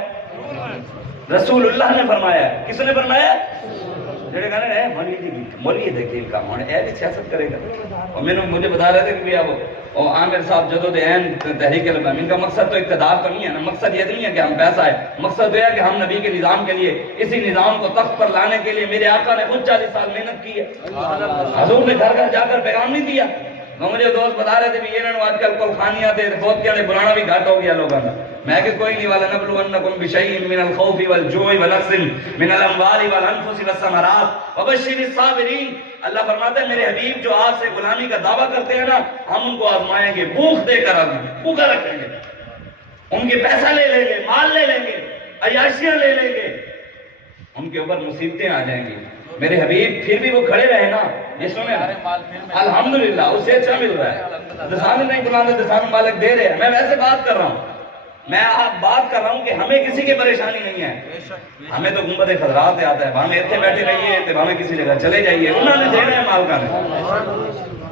رسول اللہ نے فرمایا. کس نے فرمایا؟ جڑے کہنے ہیں مولوی دیکھیں کا ہوں اے بھی سیاست کرے گا. اور مجھے بتا رہے تھے کہ اب عامر صاحب جدوجہد تحریک المسلمین کا مقصد تو اقتدار تو نہیں ہے نا، مقصد یہ نہیں ہے کہ ہم پیسہ ہے، مقصد یہ ہے کہ ہم نبی کے نظام کے لیے، اسی نظام کو تخت پر لانے کے لیے میرے آقا نے خود 40 سال محنت کی ہے. حضور نے گھر گھر جا کر پیغام نہیں دیا. مجھے دوست بتا رہے تھے کہ یہ آج کل کل خانیاں تھے، بہت کیا بلانا بھی گھٹ ہو گیا لوگوں کا. میں کہ کوئی نہیں، والا نبلونکم بشیء من الخوف والجوع ونقص من الاموال والانفس والثمرات وبشر الصابرین. اللہ فرماتا ہے میرے حبیب جو آپ سے غلامی کا دعویٰ کرتے ہیں نا، ہم ان کو آزمائیں گے، بھوک دے کر بھوکا رکھیں گے، ان کے پیسہ لے لیں گے، مال لے لیں گے، عیاشیاں لے لیں گے، ان کے اوپر مصیبتیں آ جائیں گی. میرے حبیب پھر بھی وہ کھڑے رہے نا. یہ سنیں الحمدللہ اسے اچھا مل رہا ہے، دسان نہیں بلانے، دسان مالک دے رہے ہیں. میں ویسے بات کر رہا ہوں، میں آپ بات کر رہا ہوں کہ ہمیں کسی کی پریشانی نہیں ہے. ہمیں تو گنبد خضرات آتا ہے، ہمیں اتنے بیٹھے رہیے تو ہمیں کسی جگہ چلے جائیے، انہوں نے دینا ہے مالکہ نے.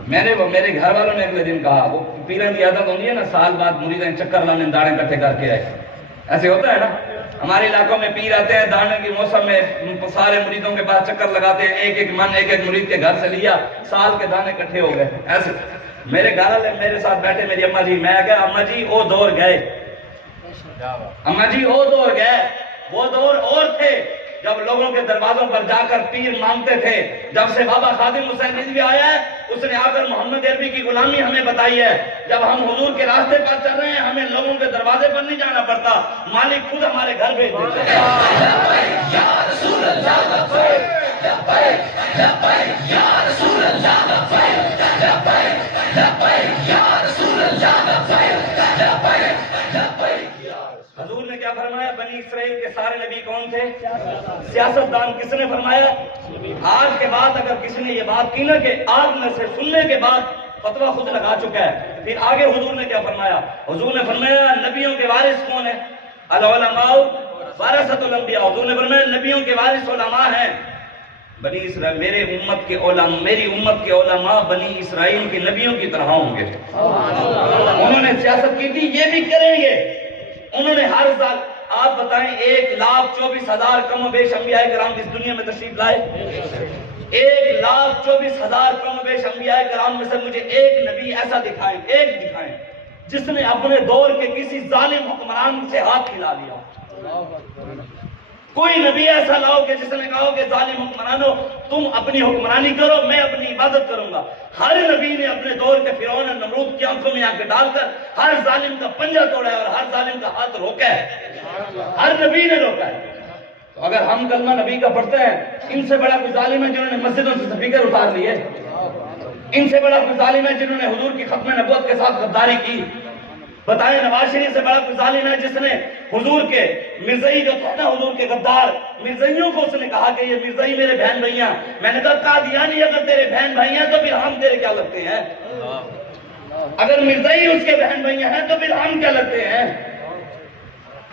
میرے گھر والوں نے اگلے دن کہا، وہ پیران کی عادت ہوتی ہے نا، سال بعد مریدیں چکر لانے داڑیں کٹھے کر کے آئے. ایسے ہوتا ہے نا، ہمارے علاقوں میں پیر آتے ہیں دانے کے موسم میں، سارے مریدوں کے پاس چکر لگاتے ہیں، ایک ایک من ایک ایک مرید کے گھر سے لیا، سال کے دانے کٹھے ہو گئے. ایسے میرے گھر والے میرے ساتھ بیٹھے، میری اماں جی، میں کہا اماں جی وہ دور گئے، اماں جی وہ دور گئے. وہ دور اور تھے جب لوگوں کے دروازوں پر جا کر پیر مانگتے تھے. جب سے بابا خادم حسین رضوی آیا ہے، اس نے آ کر محمد عربی کی غلامی ہمیں بتائی ہے. جب ہم حضور کے راستے پر چل رہے ہیں، ہمیں لوگوں کے دروازے پر نہیں جانا پڑتا، مالک خود ہمارے گھر بھیج دیتے ہیں. یا رسول اللہ لبیک لبیک لبیک یا رسول اللہ لبیک لبیک لبیک یا رسول اللہ لبیک لبیک لبیک. حضور نے کیا فرمایا؟ بنی اسرائیل کے سارے نبی کون تھے؟ سیاستدان. کس نے فرمایا؟ آج کے بعد اگر کسی نے یہ بات کی نا کہ آج میں سے سننے کے بعد فتویٰ خود لگا چکا ہے. پھر آگے حضور نے کیا فرمایا؟ حضور نے فرمایا نبیوں کے وارث کون ہیں؟ العلماء ورثۃ الانبیاء. حضور نے فرمایا نبیوں کے وارث علماء ہیں. بنی اسرائیل میری امت کے علماء بنی اسرائیل کے نبیوں کی طرح ہوں گے. انہوں نے سیاست کی تھی، یہ بھی کریں گے. انہوں نے ہر سال، آپ بتائیں 1,24,000 کم و بیش انبیاء کرام اس دنیا میں تشریف لائے. 1,24,000 کم و بیش انبیاء کرام میں سے مجھے ایک نبی ایسا دکھائیں، ایک دکھائیں جس نے اپنے دور کے کسی ظالم حکمران سے ہاتھ ملا لیا. کوئی نبی ایسا لاؤ کہ جس نے کہا کہ ظالم حکمرانوں تم اپنی حکمرانی کرو، میں اپنی عبادت کروں گا. ہر نبی نے اپنے دور کے فرعون اور نمرود کی آنکھوں میں آنکھ ڈال کر ہر ظالم کا پنجہ توڑا ہے اور ہر ظالم کا ہاتھ روکا ہے. ہر نبی نے روکا ہے. تو اگر ہم کلمہ نبی کا پڑھتے ہیں، ان سے بڑا کوئی ظالم ہے جنہوں نے مسجدوں سے سپیکر اتار لیے؟ ان سے بڑا کوئی ظالم ہے جنہوں نے حضور کی ختم نبوت کے ساتھ غداری کی؟ بتائیں نواز شریف سے بڑا کوئی ظالم ہے جس نے حضور کے مرزائی جو تھے نا، حضور کے غدار مرزائیوں کو اس نے کہا کہ یہ مرزائی میرے بہن بھائی ہیں. میں نے کہا قادیانی اگر تیرے بہن بھائی ہیں تو پھر ہم تیرے کیا لگتے ہیں؟ اگر مرزائی اس کے بہن بھائی ہیں تو پھر ہم کیا لگتے ہیں؟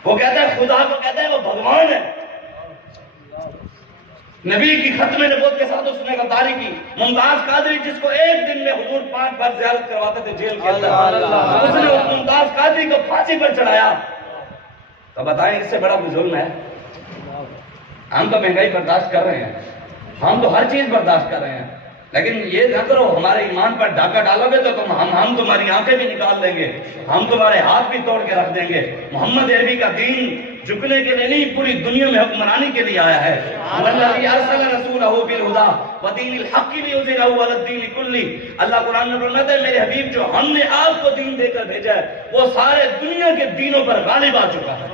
وہ کہتا ہے خدا کو کہتا ہے وہ بھگوان ہے. نبی کی ختم نبوت کے ساتھ اس نے غداری کی. ممتاز قادری جس کو ایک دن میں حضور 5 بار زیارت کرواتے تھے جیل کے اندر, اس نے اس ممتاز قادری کو پھانسی پر چڑھایا. تو بتائیں اس سے بڑا کوئی ظلم ہے؟ ہم تو مہنگائی برداشت کر رہے ہیں, ہم تو ہر چیز برداشت کر رہے ہیں, لیکن یہ نہ کرو ہمارے ایمان پر ڈاکہ ڈالو گے تو ہم تمہاری آنکھیں بھی نکال دیں گے, ہم تمہارے ہاتھ بھی توڑ کے رکھ دیں گے. محمد عربی کا دین جھکنے کے لیے نہیں, پوری دنیا میں حکمرانی کے لیے آیا ہے. والذی ارسل رسولہ بالہدی ودین الحق لیظہرہ علی الدین کلہ. اللہ قرآن میں فرماتا ہے میرے حبیب جو ہم نے آپ کو دین دے کر بھیجا ہے وہ سارے دنیا کے دینوں پر غالب آ چکا ہے.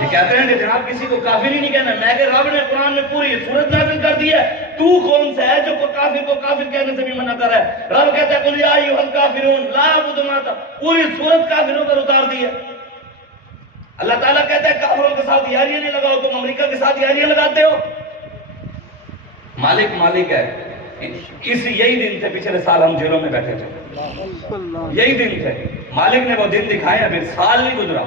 یہ کہتے ہیں کہ جناب کسی کو کافر ہی نہیں کہنا. میں کہ رب نے قرآن میں پوری سورت نازل کر دی ہے, تو کون سا ہے جو کافر کو کافر کہنے سے بھی منع کر رہا ہے؟ رب کہتا ہے قل یا ایھا الکافرون لا اعبد ما تعبدون, پوری سورت کافروں پر اتار دی ہے. اللہ تعالیٰ کہتا ہے کافروں کے ساتھ یاریاں نہیں لگاؤ, تم امریکہ کے ساتھ یاریاں لگاتے ہو. مالک ہے. یہی دن تھے پچھلے سال ہم جیلوں میں بیٹھے تھے, یہی دن تھے. مالک نے وہ دن دکھائے ہیں, پھر سال نہیں گزرا.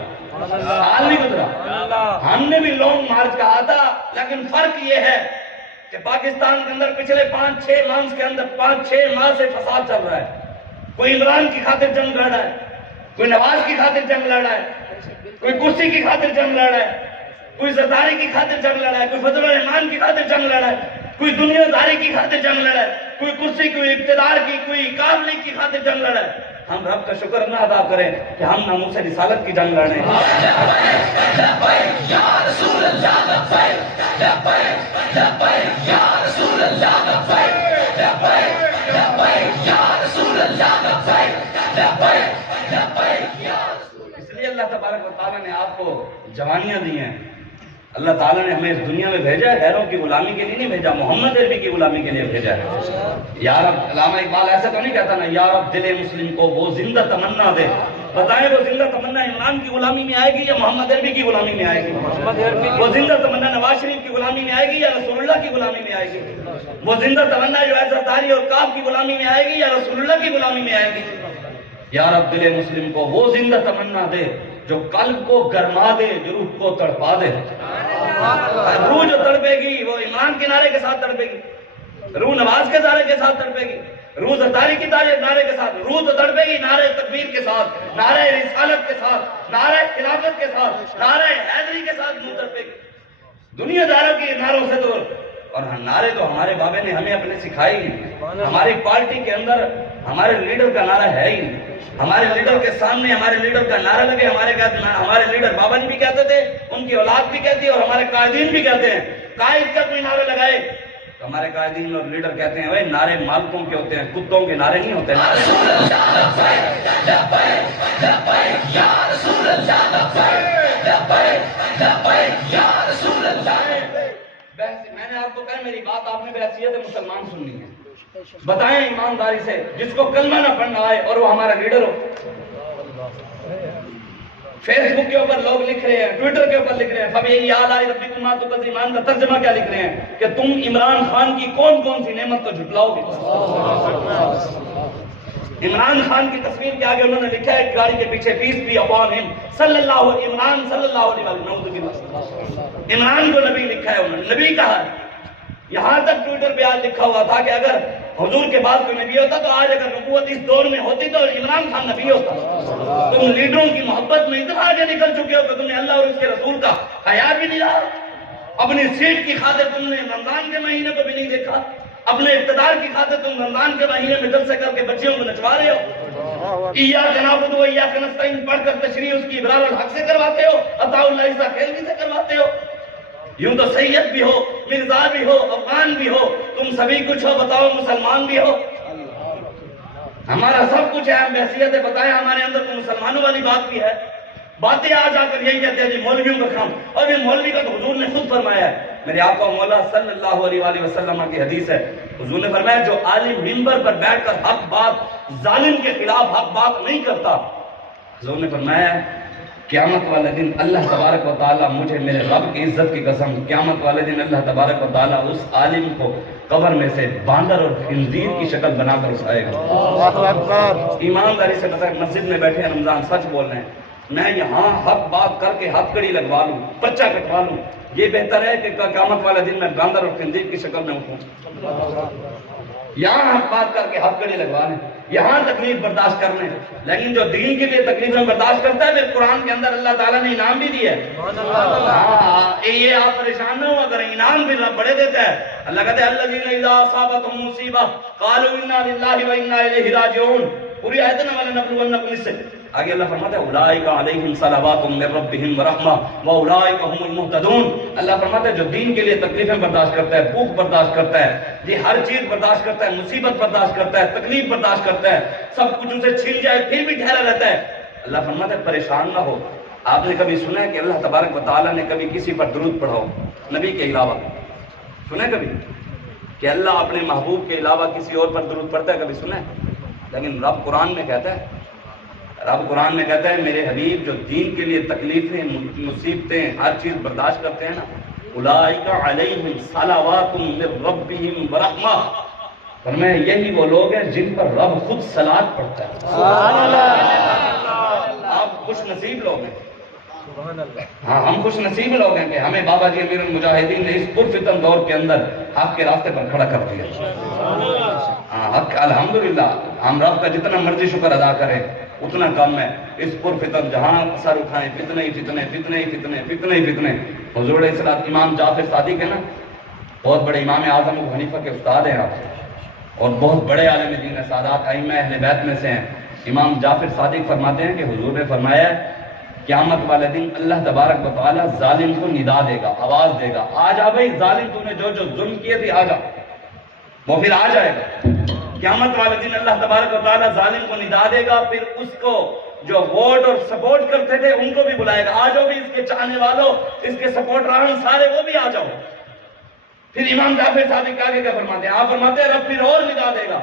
ہم نے بھی لانگ مارچ کہا تھا, لیکن فرق یہ ہے کہ پاکستان کے اندر پچھلے 5-6 ماہ کے اندر 5-6 ماہ سے فساد چل رہا ہے. کوئی عمران کی خاطر جنگ لڑ رہا ہے, کوئی نواز کی خاطر جنگ لڑ رہا ہے, کوئی کرسی کی خاطر جنگ لڑ رہا ہے, کوئی زرداری کی خاطر جنگ لڑ رہا ہے, کوئی فضل الرحمان کی خاطر جنگ لڑ رہا ہے, کوئی دنیا داری کی خاطر جنگ لڑ رہا ہے, کوئی کرسی, کوئی اقتدار کی, کوئی کابلی کی خاطر جنگ لڑ رہا ہے. ہم رب کا شکر نہ ادا کریں کہ ہم ناموس رسالت کی جنگ لڑ رہے ہیں. لبیک یا رسول اللہ لبیک, لبیک لبیک یا رسول اللہ لبیک, لبیک لبیک یا رسول اللہ لبیک, لبیک لبیک یا رسول اللہ. اس لیے اللہ تبارک و تعالیٰ نے آپ کو جوانیاں دی ہیں. اللہ تعالیٰ نے ہمیں اس دنیا میں بھیجا ہے, غیروں کی غلامی کے لیے نہیں بھیجا, محمد عربی کی غلامی کے لیے بھیجا ہے. یا رب, علامہ اقبال ایسا تو نہیں کہتا نا, یا رب دل مسلم کو وہ زندہ تمنا دے. بتائیں وہ زندہ تمنا عمران کی غلامی میں آئے گی یا محمد عربی کی غلامی میں آئے گی؟ وہ زندہ تمنا نواز شریف کی غلامی میں آئے گی یا رسول اللہ کی غلامی میں آئے گی؟ وہ زندہ تمنا جو ہے زرداری اور کاف کی غلامی میں آئے گی یا رسول اللہ کی غلامی میں آئے گی؟ یا رب دل مسلم کو وہ زندہ تمنا دے جو قلب کو گرما دے, جو روح کو تڑپا دے. روح جو تڑپے گی وہ عمران کے نعرے کے ساتھ تڑپے گی, روح نواز کے نعرے کے ساتھ تڑپے گی, روح زرداری کی نعرے کے ساتھ. روح تو تڑپے گی نعرے تکبیر کے ساتھ, نعرے رسالت کے ساتھ, نعرے خلافت کے ساتھ, نعرے حیدری کے ساتھ روح تڑپے گی. دنیا داروں کی نعروں سے تو, اور نعرے تو ہمارے بابے نے ہمیں اپنے سکھائے ہی. ہماری پارٹی کے اندر ہمارے لیڈر کا نعرہ ہے ہی. ہمارے لیڈر کے سامنے ہمارے لیڈر کا نعرہ لگے, ہمارے لیڈر بابا جی بھی کہتے تھے, ان کی اولاد بھی کہتی ہے, اور ہمارے قائدین بھی کہتے ہیں. قائد کا کوئی نعرہ لگائے تو ہمارے قائدین اور لیڈر کہتے ہیں بھائی نعرے مالکوں کے ہوتے ہیں, کتوں کے نعرے نہیں ہوتے. رسول اللہ لبیک, لبیک لبیک یا رسول اللہ لبیک, لبیک لبیک یا رسول اللہ. میں نے آپ کو کہا میری بات آپ نے بحیثیت مسلمان سننی ہے. بتائیں ایمانداری سے, جس کو کلمہ نہ پڑھنا آئے اور وہ ہمارا لیڈر ہو. فیس بک کے اوپر لوگ لکھ رہے ہیں, ٹویٹر کے اوپر لکھ رہے ہیں فَبِأَيِّ آلَاءِ رَبِّكُمَا تُكَذِّبَانِ, کا ترجمہ کیا لکھ رہے ہیں کہ تم عمران خان کی کون کون سی نعمت کو جھٹلاؤ گے. عمران خان کی تصویر کے آگے انہوں نے لکھا ہے گاڑی کے پیچھے پیس بھی اپون ہم صلی اللہ عمران صلی اللہ علیہ وسلم. عمران کو نبی لکھا ہے, انہوں نے نبی کہا ہے. یہاں تک ٹویٹر پہ آج لکھا ہوا تھا کہ اگر حضور کے بعد کوئی نبی ہوتا تو آج اگر نبوت اس دور میں ہوتی تو عمران خان نبی ہوتا. تم لیڈروں کی محبت میں اتنا آگے نکل چکے ہو کہ تم نے اللہ اور اس کے رسول کا حیا بھی نہیں رہا. اپنی سیٹ کی خاطر تم نے رمضان کے مہینے کو بھی نہیں دیکھا, اپنے اقتدار کی خاطر تم رمضان کے مہینے میں جلسے کر کے بچیوں کو نچوا رہے ہو. ایاک نعبد و ایاک نستعین پڑھ کر تشریح اس کی ابرار الحق سے کرواتے ہو, عطاء اللہ عیسیٰ کھیلوی سے کرواتے ہو. یوں تو سید بھی ہو, مرزا بھی ہو, افغان بھی ہو, تم سبھی کچھ ہو, بتاؤ مسلمان بھی ہو. ہمارا سب کچھ ہے, ہم بحیثیت بتائیں ہمارے اندر تو مسلمانوں والی بات بھی ہے. باتیں آ جا کر یہی کہتے ہیں جی مولویوں کا کام, اور یہ مولوی کا تو حضور نے خود فرمایا ہے. میرے آقا مولا صلی اللہ علیہ وآلہ وسلم کی حدیث ہے, حضور نے فرمایا جو عالم منبر پر بیٹھ کر حق بات, ظالم کے خلاف حق بات نہیں کرتا, حضور نے فرمایا قیامت والے دن اللہ تبارک و تعالیٰ, مجھے میرے رب کی عزت کی قسم, قیامت والے دن اللہ تبارک و تعالیٰ اس عالم کو قبر میں سے باندر اور خنزیر کی شکل بنا کر اٹھائے گا. ایمانداری سے بتائیں, مسجد میں بیٹھے ہیں, رمضان سچ بول رہے ہیں, میں یہاں حق بات کر کے ہتھ کڑی لگوا لوں, بچہ کٹوا لوں, یہ بہتر ہے کہ قیامت والے دن میں باندر اور خنزیر کی شکل میں اٹھوں؟ یہاں ہم بات کر کے ہاتھ کڑے لگوا لیں، یہاں تکلیف برداشت کر لیں، لیکن جو دین کے لیے تکلیف برداشت کرتا ہے پھر قرآن کے اندر اللہ تعالیٰ نے انعام بھی دیا ہے۔ یہ آپ پریشان نہ ہو، اگر انعام بھی رب بڑے دیتا ہے۔ اللہ کہتے ہیں الذین اذا اصابتهم مصیبہ قالوا انا للہ وانا الیہ راجعون، پوری آیت ہے نا، وَلَنَبْلُوَنَّكُمْ اس سے آگے اللہ فرماتا ہے اولئک علیہم صلوات من ربہم ورحمہ واولئک هم المہتدون۔ اللہ فرماتا ہے جو دین کے لیے تکلیفیں برداشت کرتا ہے، بھوک برداشت کرتا ہے، یہ ہر چیز برداشت کرتا ہے، مصیبت برداشت کرتا ہے، تکلیف برداشت کرتا ہے، سب کچھ اسے چھن جائے پھر بھی ٹھہرا رہتا ہے، اللہ فرماتا ہے پریشان نہ ہو۔ آپ نے کبھی سنا ہے کہ اللہ تبارک و تعالیٰ نے کبھی کسی پر درود پڑھاؤ نبی کے علاوہ؟ سنا ہے کبھی کہ اللہ اپنے محبوب کے علاوہ کسی اور پر درود پڑھتا ہے؟ کبھی سنا ہے؟ لیکن رب قرآن میں کہتا ہے، رب قرآن میں کہتا ہے میرے حبیب جو دین کے لیے تکلیفیں، مصیبتیں، ہر چیز برداشت کرتے ہیں نا، اولئک علیہم صلوات من ربہم ورحمہ، فرمایا یہی وہ لوگ ہیں جن پر رب خود صلاۃ پڑھتا ہے۔ سبحان اللہ۔ آپ خوش نصیب لوگ ہیں، ہاں ہم خوش نصیب لوگ ہیں کہ ہمیں بابا جی امیر المجاہدین نے اس پرفتن دور کے اندر حق کے راستے پر کھڑا کر دیا۔ ہاں حق الحمدللہ، ہم رب کا جتنا مرضی شکر ادا کریں اتنا کم ہے۔ اس پرفتن جہاں سر اٹھائیں فتنے ہی فتنے، فتنے ہی فتنے، فتنے ہی فتنے۔ حضور علیہ الصلوۃ امام جعفر صادق ہے نا، بہت بڑے امام اعظم ابو حنیفہ کے استاد ہیں آپ، اور بہت بڑے عالم دین سادات ائمہ اہل بیت میں سے ہیں۔ امام جعفر صادق فرماتے ہیں کہ حضور نے فرمایا قیامت والے دن اللہ تبارک و تعالیٰ ظالم کو ندا دے گا، آواز دے گا، آ جا بھائی ظالم، تو نے جو جو ظلم کیے تھے آ جا، وہ پھر آ جائے گا۔ قیامت والے دن اللہ تبارک و تعالیٰ ظالم کو ندا دے گا، پھر اس کو جو ووٹ اور سپورٹ کرتے تھے ان کو بھی بلائے گا، آ جاؤ بھی اس کے چاہنے والوں، اس کے سپورٹران سارے وہ بھی آ جاؤ۔ پھر امام جعفر صادق آگے کیا فرماتے ہیں؟ آپ فرماتے ہیں رب پھر اور ندا دے گا،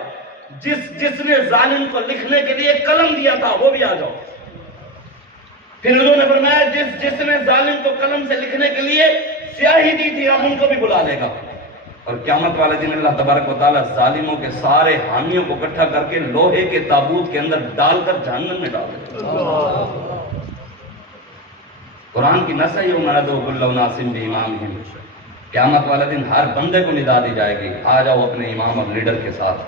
جس نے ظالم کو لکھنے کے لیے قلم دیا تھا وہ بھی آ جاؤ۔ پھر حضور نے فرمایا جس نے ظالم کو قلم سے لکھنے کے لیے سیاہی دی تھی اب ان کو بھی بلا لے گا۔ اور قیامت والے دن اللہ تبارک و تعالیٰ ظالموں کے سارے حامیوں کو اکٹھا کر کے لوہے کے تابوت کے اندر ڈال کر جہنم میں ڈال دے گا۔ قرآن کی نص ہے یوم ندعو کل اناس بامامہم، قیامت والے دن ہر بندے کو ندا دی جائے گی، آ جاؤ اپنے امام اور لیڈر کے ساتھ،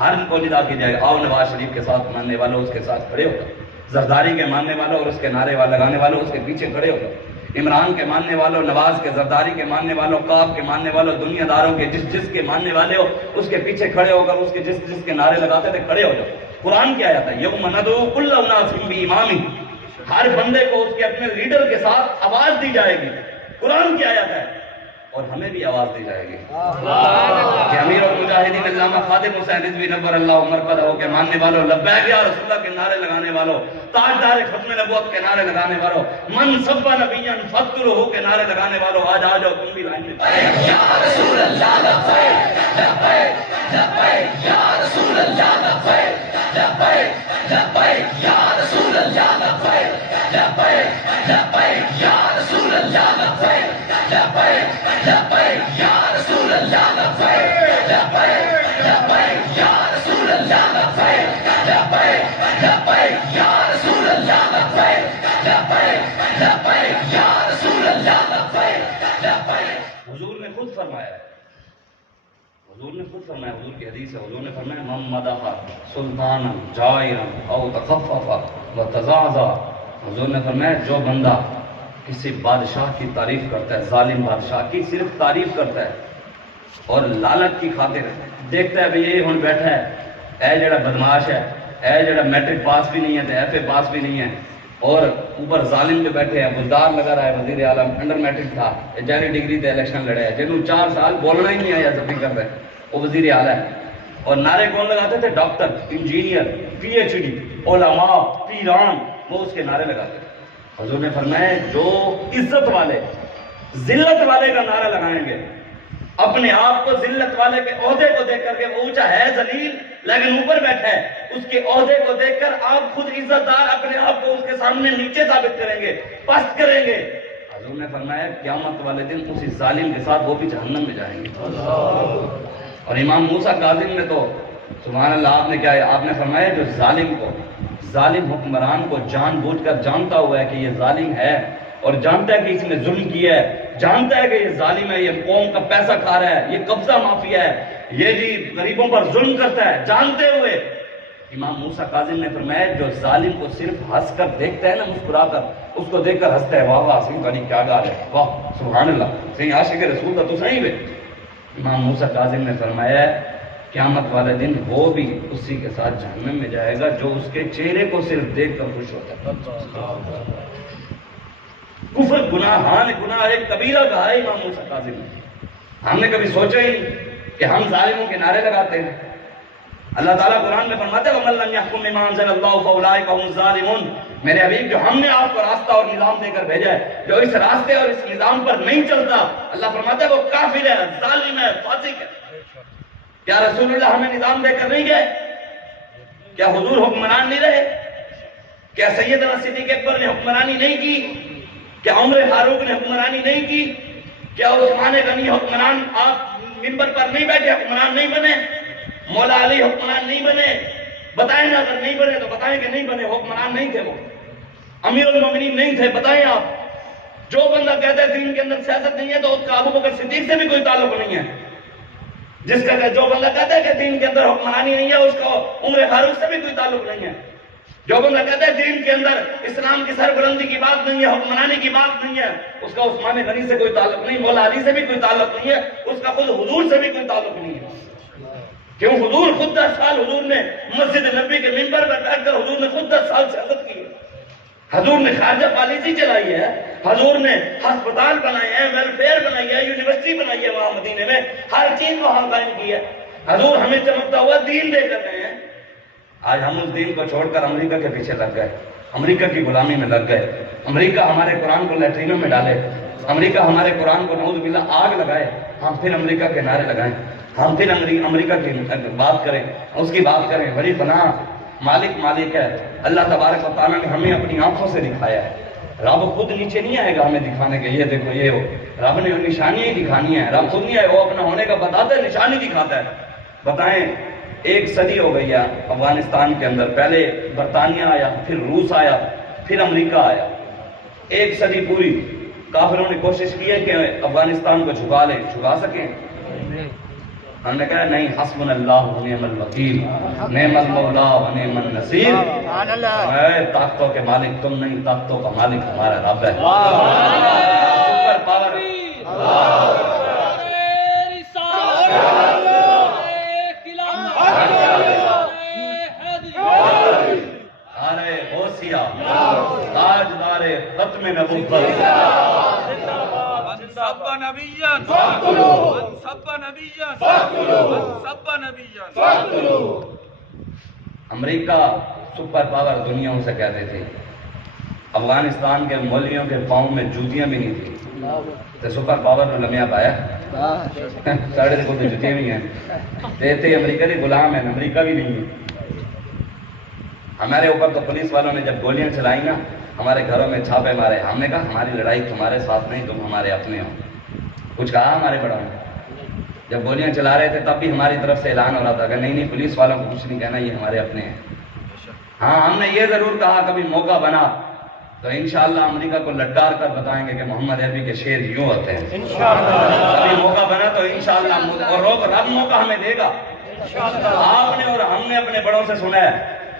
ہر کو ندا کی جائے گا، آؤ نواز شریف کے ساتھ ماننے والوں اس کے ساتھ کھڑے ہو کر، زرداری کے ماننے والوں اور اس کے نعرے لگانے والوں اس کے پیچھے کھڑے ہو کر، عمران کے ماننے والوں، نواز کے، زرداری کے ماننے والوں، کاف کے ماننے والوں، دنیا داروں کے جس کے ماننے والے ہو اس کے پیچھے کھڑے ہو کر، اس کے جس کے نعرے لگاتے تھے کھڑے ہو جاؤ۔ قرآن کیا آتا ہے یوم ندعو کل اناس بامامہم، ہر بندے کو اس کے اپنے لیڈر کے ساتھ آواز دی جائے گی۔ قرآن کی آیت ہے، اور ہمیں بھی آواز دی جائے گی کہ امیر المجاہدین علامہ خادم حسین رضوی نور اللہ مرقدہ کے ماننے والوں، لبیک یا رسول اللہ کے نعرے لگانے والوں، تاجدار ختم نبوت کے نعرے لگانے والوں، من سب نبیا فاترہ کے نعرے لگانے والوں، آج آ جاؤ تم بھی لائن میں۔ یا رسول اللہ لبیک لبیک لبیک یا رسول اللہ لبیک لبیک لبیک یا رسول اللہ لبیک لبیک لبیک یا رسول اللہ لبیک لبیک لبیک یا رسول اللہ لبیک لبیک لبیک یا رسول اللہ لبیک لبیک لبیک یا رسول اللہ لبیک لبیک لبیک یا رسول اللہ لبیک لبیک۔ حضور نے خود فرمایا ہے، حضور نے خود فرمایا، حضور کی حدیث ہے، حضور نے فرمایا من مدح سلطانا جائرا او تخفف وتزعزع، حضور نے فرمایا جو بندہ کسی بادشاہ کی تعریف کرتا ہے، ظالم بادشاہ کی صرف تعریف کرتا ہے اور لالچ کی خاطر دیکھتا ہے بھئی یہ ہن بیٹھا ہے، اے جڑا بدماش ہے، اے جڑا میٹرک پاس بھی نہیں ہے تے ایف اے پاس بھی نہیں ہے، اور اوپر ظالم جو بیٹھے ہیں، بزدار لگا رہا ہے، وزیر اعظم انڈر میٹرک تھا، جاری ڈگری تے الیکشن لڑے ہے، جنہوں 4 سال بولنا ہی نہیں آیا زبی کر رہے وہ وزیر اعلیٰ ہے، اور نعرے کون لگاتے تھے؟ Doctor, engineer, P H D, علماء، پیران، وہ اس کے نعرے لگاتے تھے۔ حضور نے فرمایا جو عزت والے، ذلت والے کا نعرہ لگائیں گے، اپنے آپ کو ذلت والے کے عہدے کو دیکھ کر کے، وہ اونچا ہے ذلیل لیکن اوپر بیٹھا ہے، اس کے عہدے کو دیکھ کر آپ خود عزت دار اپنے آپ کو اس کے سامنے نیچے ثابت کریں گے، پست کریں گے۔ حضور نے فرمایا قیامت والے دن اسی ظالم کے ساتھ وہ بھی جہنم میں جائیں گے۔ اور امام موسیٰ کاظم نے تو سبحان اللہ، آپ نے کیا ہے، آپ نے فرمایا جو ظالم کو، ظالم حکمران کو جان بوجھ کر جانتا ہوا ہے کہ یہ ظالم ہے اور جانتا ہے کہ اس نے ظلم کیا ہے، جانتا ہے کہ یہ ظالم ہے، یہ قوم کا پیسہ کھا رہا ہے، یہ قبضہ مافیا ہے، یہ جی غریبوں پر ظلم کرتا ہے، جانتے ہوئے امام موسیٰ کاظم نے فرمایا جو ظالم کو صرف ہنس کر دیکھتا ہے نا، مسکرا کر، اس کو دیکھ کر ہنستا ہے، واہ واہ صحیح بنی کیا گال ہے، واہ سبحان اللہ، صحیح عاشق رسول کا تو صحیح ہے۔ امام موسیٰ کاظم نے فرمایا قیامت والے دن وہ بھی اسی کے ساتھ جہنم میں جائے گا جو اس کے چہرے کو صرف دیکھ کر خوش ہوتا ہے۔ کفر گناہان گناہ ایک کبیرہ کہا ہے امام موسیٰ کاظم نے۔ ہم نے کبھی سوچا ہی نہیں کہ ہم ظالموں کے نعرے لگاتے ہیں۔ اللہ تعالیٰ قرآن میں فرماتا ہے وَمَن لَّمْ يَحْكُم بِمَا أَنزَلَ اللَّهُ فَأُولَٰئِكَ هُمُ الظَّالِمُونَ۔ میرے حبیب جو ہم نے آپ کو راستہ اور نظام دے کر بھیجا ہے، جو اس راستے اور اس نظام پر نہیں چلتا، اللہ فرماتا ہے وہ کافر ہے، ظالم ہے، فاسق ہے۔ کیا رسول اللہ ہمیں نظام دے کر نہیں گئے؟ کیا حضور حکمران نہیں رہے؟ کیا سیدنا صدیق اکبر نے حکمرانی نہیں کی؟ کیا عمر فاروق نے حکمرانی نہیں کی؟ کیا عثمان غنی حکمران آپ منبر پر نہیں بیٹھے حکمران نہیں بنے؟ مولا علی حکمران نہیں بنے؟ بتائیں نا، اگر نہیں بنے تو بتائیں کہ نہیں بنے، حکمران نہیں تھے وہ، امیر المومنین نہیں تھے، بتائیں آپ۔ جو بندہ کہتا ہے دین کے اندر سیاست نہیں ہے تو اس کا ابو بکر صدیق سے بھی کوئی تعلق نہیں ہے۔ جس کا جو بندہ کہتا ہے کہ دین کے اندر حکمرانی نہیں ہے اس کا عمر فاروق سے بھی کوئی تعلق نہیں ہے۔ جو بندہ کہتا ہے دین کے اندر اسلام کی سربلندی کی بات نہیں ہے، حکمرانی کی بات نہیں ہے، اس کا عثمان غنی سے کوئی تعلق نہیں، مولا علی سے بھی کوئی تعلق نہیں ہے، اس کا خود حضور سے بھی کوئی تعلق نہیں ہے۔ کیوں؟ حضور خود 10 سال حضور نے مسجد نبی کے منبر پر بیٹھ کر حضور نے خود 10 سال سیاست کی ہے۔ حضور نے خارجہ پالیسی چلائی ہے، حضور نے ہسپتال بنائے ہیں، ویلفیئر بنائی ہے، یونیورسٹی بنائی ہے وہاں مدینے میں، ہر چیز وہاں قائم کی ہے۔ حضور ہمیں چمکتا ہوا دین دے کر رہے ہیں۔ آج ہم اس دین کو چھوڑ کر امریکہ کے پیچھے لگ گئے، امریکہ کی غلامی میں لگ گئے، امریکہ ہمارے قرآن کو لیٹرینوں میں ڈالے، امریکہ ہمارے قرآن کو نعوذ باللہ آگ لگائے، ہم پھر امریکہ کے نعرے لگائیں، ہم پھر امریکہ کی بات کریں، اس کی بات کریں۔ بڑی پناہ مالک ہے اللہ تبارک و تعالیٰ نے ہمیں اپنی آنکھوں سے دکھایا ہے۔ رب خود نیچے نہیں آئے گا ہمیں دکھانے کے یہ دیکھو یہ ہو، رب نے نشانیاں ہی دکھانی ہے، رب خود نہیں آئے، وہ اپنا ہونے کا بتاتا ہے، نشانی دکھاتا ہے۔ بتائیں 1 صدی ہو گئی ہے افغانستان کے اندر، پہلے برطانیہ آیا، پھر روس آیا، پھر امریکہ آیا، 1 صدی پوری کافروں نے کوشش کی ہے کہ افغانستان کو جھکا لیں، جھکا سکیں؟ ہم نے کہا نہیں، حسبنا اللہ و نعم الوکیل، نعم المولا و نعم النصیر۔ اے طاقتوں کے مالک تم نہیں، طاقتوں کا مالک ہمارا رب ہے۔ سپر پاور ارے غوثیہ تاجدار ختم نبوت، سب نبیان سب نبیان سب نبیان۔ امریکہ سپر پاور دنیا اسے کہتے تھے، افغانستان کے مولویوں کے پاؤں میں جوتیاں بھی نہیں تھیں، تو سپر پاور نے لمحہ پایا ساڑھے کو تو جوتیاں بھی ہیں، کہتے امریکہ کے غلام ہیں، امریکہ بھی نہیں ہے۔ ہمارے اوپر تو پولیس والوں نے جب گولیاں چلائی نا، ہمارے گھروں میں چھاپے مارے، ہم نے کہا ہماری لڑائی تمہارے ساتھ نہیں، تم ہمارے اپنے ہو۔ کچھ کہا ہمارے بڑوں نے؟ جب گولیاں چلا رہے تھے تب بھی ہماری طرف سے اعلان ہو رہا تھا کہ نہیں نہیں پولیس والوں کو کچھ نہیں کہنا، یہ ہمارے اپنے ہیں۔ ہاں ہم نے یہ ضرور کہا کبھی موقع بنا تو انشاءاللہ امریکہ کو لٹکار کر بتائیں گے کہ محمد عربی کے شعر یوں ہوتے ہیں۔ کبھی موقع بنا تو انشاءاللہ، اور رب موقع ہمیں دے گا۔ آپ نے اور ہم نے اپنے بڑوں سے سنا ہے،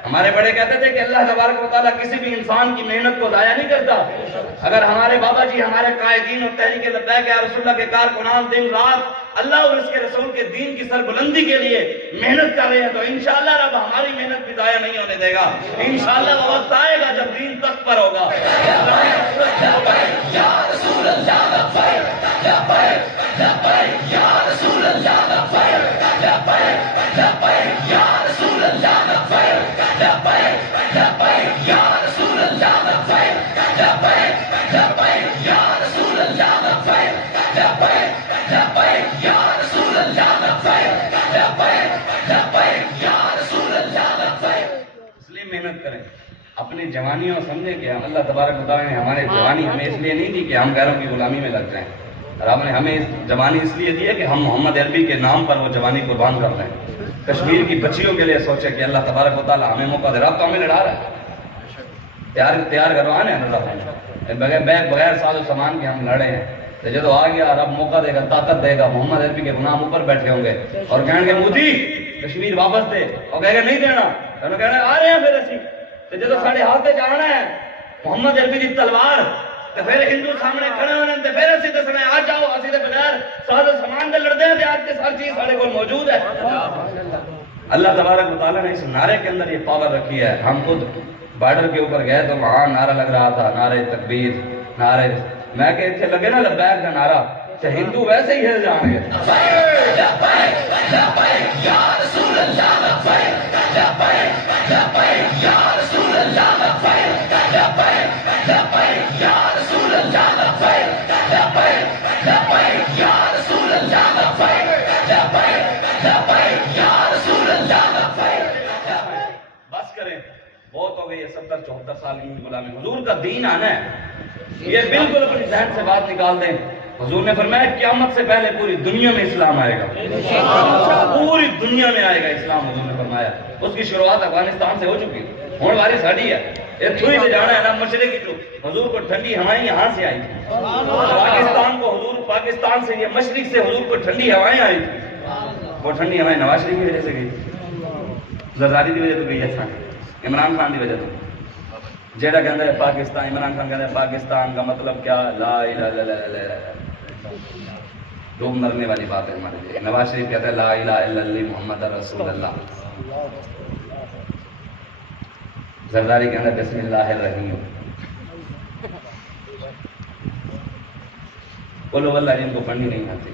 ہمارے بڑے کہتے تھے کہ اللہ تبارک و تعالیٰ کسی بھی انسان کی محنت کو ضائع نہیں کرتا۔ اگر ہمارے بابا جی ہمارے قائدین اور تحریک لبیک یا رسول اللہ کے کارکنان دن رات اللہ اور اس کے رسول کے دین کی سربلندی کے لیے محنت کر رہے ہیں تو انشاءاللہ رب ہماری محنت بھی ضائع نہیں ہونے دے گا۔ انشاءاللہ وہ وقت آئے گا جب دین تخت پر ہوگا۔ یا رسول اللہ لبیک لبیک لبیک یا رسول اللہ لبیک لبیک لبیک یا رسول اللہ لبیک لبیک لبیک یا رسول اللہ لبیک لبیک لبیک یا رسول اللہ لبیک لبیک لبیک یا رسول اللہ لبیک لبیک لبیک یا رسول اللہ لبیک۔ اس لیے محنت کریں، اپنی جوانیوں سمجھیں کہ اللہ تبارک و تعالیٰ نے ہمارے جوانی ہمیں اس لیے نہیں دی کہ ہم غیروں کی غلامی میں لگ جائیں، رب نے ہمیں جوانی اس لیے دی ہے کہ ہم محمد عربی کے نام پر وہ جوانی قربان کر دیں۔ کشمیر کی بچیوں کے لیے سوچے کہ اللہ تبارک و تعالیٰ ہمیں موقع دے رہا، تو ہمیں لڑا رہا ہے، تیار کروانے ہیں، بغیر ساز و سامان کے ہم لڑے ہیں۔ تو جب آ گیا رب موقع دے گا، طاقت دے گا، محمد عربی کے غلام اوپر بیٹھے ہوں گے اور کہیں گے مودی کشمیر واپس دے، اور کہے گا نہیں دینا، انہوں کہنا آ رہے ہیں پھر اسی، تو جب ساڑھے ہاتھ جانا ہے محمد عربی دی تلوار، تو پھر ہندو سامنے کھڑے ہونے تو پھر اسی دسنا آ جاؤ، اسی دے بغیر ساز و سامان دے لڑتے ہیں، آج کے ہر چیز سارے کو موجود ہے۔ اللہ تبارک و تعالیٰ نے اس نعرے کے اندر یہ پاور رکھی ہے۔ ہم خود بارڈر کے اوپر گئے تو وہاں نعرہ لگ رہا تھا، نعرہ تکبیر، نعرہ، میں کہ اتنے لگے نا لبیک کا نعرہ، تو ہندو ویسے ہی ہل جان گے۔ بس کریں، بہت ہو گئی ہے 70-74 سال کی غلامی، حضور کا دین آنا ہے، یہ بالکل اپنی ذہن سے بات نکال دیں۔ حضور نے فرمایا قیامت سے پہلے پوری دنیا میں اسلام آئے گا، پوری دنیا میں آئے گا اسلام، حضور نے فرمایا۔ اس کی شروعات افغانستان سے ہو چکی، ہون والی ساڑھی ہے، یہ تھوڑی سے جانا ہے نا مشرقی کو، حضور کو ٹھنڈی ہوائیں یہاں سے آئی تھی، پاکستان کو حضور، پاکستان سے یہ مشرق سے حضور کو ٹھنڈی ہوائیں آئی تھی، وہ ٹھنڈی ہوائیں نواز شریف کی وجہ سے گئی، زرداری کی وجہ سے گئی ہے، عمران خان کی وجہ سے، جیڑا کہندہ ہے پاکستان، عمران خان کہندہ ہے پاکستان کا مطلب کیا، لا الہ الا اللہ، ڈوب مرنے والی بات ہے ہمارے لیے۔ نواز شریف کہتا ہے لا الہ الا اللہ محمد رسول اللہ، زرداری کہندہ ہے بسم اللہ الرحیم، قل هو اللہ، جن کو پڑھنی نہیں آتی،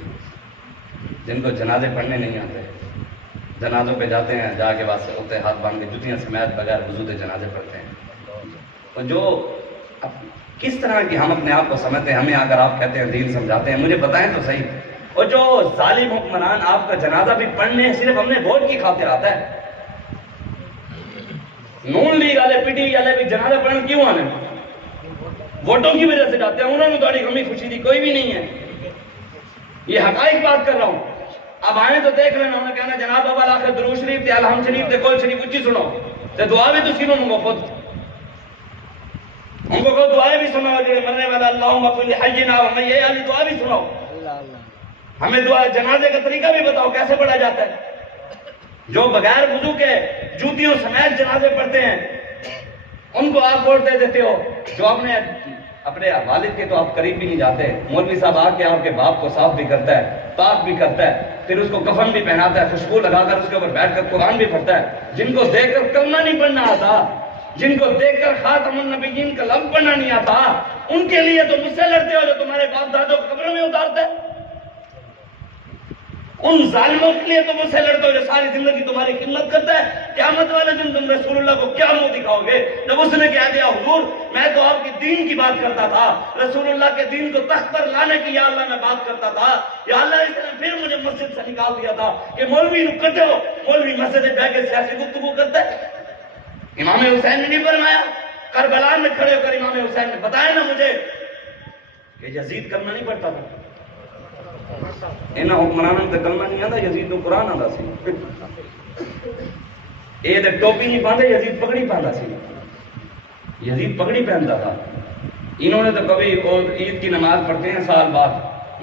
جن کو جنازے پڑھنے نہیں آتے، جنازوں پہ جاتے ہیں، جا کے بعد سے ہوتے ہاتھ باندھ کے جتیاں سمیت بغیر وضو کے جنازے پڑھتے ہیں، اور جو کس طرح کی ہم اپنے آپ کو سمجھتے ہیں، ہمیں اگر آپ کہتے ہیں دین سمجھاتے ہیں، مجھے بتائیں تو صحیح، اور جو ظالم حکمران آپ کا جنازہ بھی پڑھنے صرف ہم نے ووٹ کی خاطر آتا ہے، نون لیگ والے پی ٹی والے بھی جنازہ پڑھنے کیوں آنے، ووٹوں کی وجہ سے جاتے ہیں، انہوں نے تھوڑی غمی خوشی دی کوئی بھی نہیں ہے، یہ حقائق بات کر رہا ہوں۔ اب آئیں تو دیکھ لینا، انہوں نے کہنا جناب ابا آخر درود شریف تے الحمد شریف تے کل شریف اچھی سنو تے دعا بھی تو سنو، ان کو خود دعائیں بھی سناؤ، جو مرنے والا اللہم اغفر لحینا ومیتنا والی دعا بھی سناؤ، ہمیں دعا جنازے کا طریقہ بھی بتاؤ کیسے پڑھا جاتا ہے۔ جو بغیر وضو کے جوتیوں سمیت جنازے پڑھتے ہیں ان کو آپ ووٹ دے دیتے ہو، جو اپنے والد کے تو آپ قریب بھی نہیں جاتے، مولوی صاحب آ کے آپ کے باپ کو صاف بھی کرتا ہے، پاک بھی کرتا ہے، پھر اس کو کفن بھی پہناتا ہے، خوشبو لگا کر اس کے اوپر بیٹھ کر قرآن بھی پڑھتا ہے، جن کو دیکھ کر کلمہ نہیں پڑھنا آتا، جن کو دیکھ کر خاتم النبیین کا لفظ پڑھنا نہیں آتا، ان کے لیے تو مجھ سے لڑتے ہو جو تمہارے باپ دادوں کو قبروں میں اتارتا ہے، ان ظالموں کے لیے تو مجھ سے لڑتے ہو جو ساری زندگی تمہاری خدمت کرتا ہے۔ قیامت والے دن تم رسول اللہ کو کیا منہ دکھاؤ گے جب اس نے کہہ دیا حضور میں تو آپ کے دین کی بات کرتا تھا، رسول اللہ کے دین کو تخت پر لانے کی یا اللہ میں بات کرتا تھا، یا اللہ اس نے پھر مجھے مسجد سے نکال دیا تھا کہ مولوی نو کٹے ہو، مولوی مسجد میں بیٹھ کے سیاسی گفتگو کرتا ہے۔ امام حسین نے نہیں فرمایا، کربلا میں کھڑے ہو کر امام حسین نے بتایا نا مجھے کہ یزید کلمہ نہیں پڑھتا تھا، انہاں حکمرانوں تے کلمہ نہیں آتا، یزید نو قرآن آتا سی، اے تے ٹوپی نہیں پاندے، یزید پگڑی پاندا سی، یزید پگڑی پہنتا تھا۔ انہوں نے تو کبھی عید کی نماز پڑھتے ہیں سال بعد،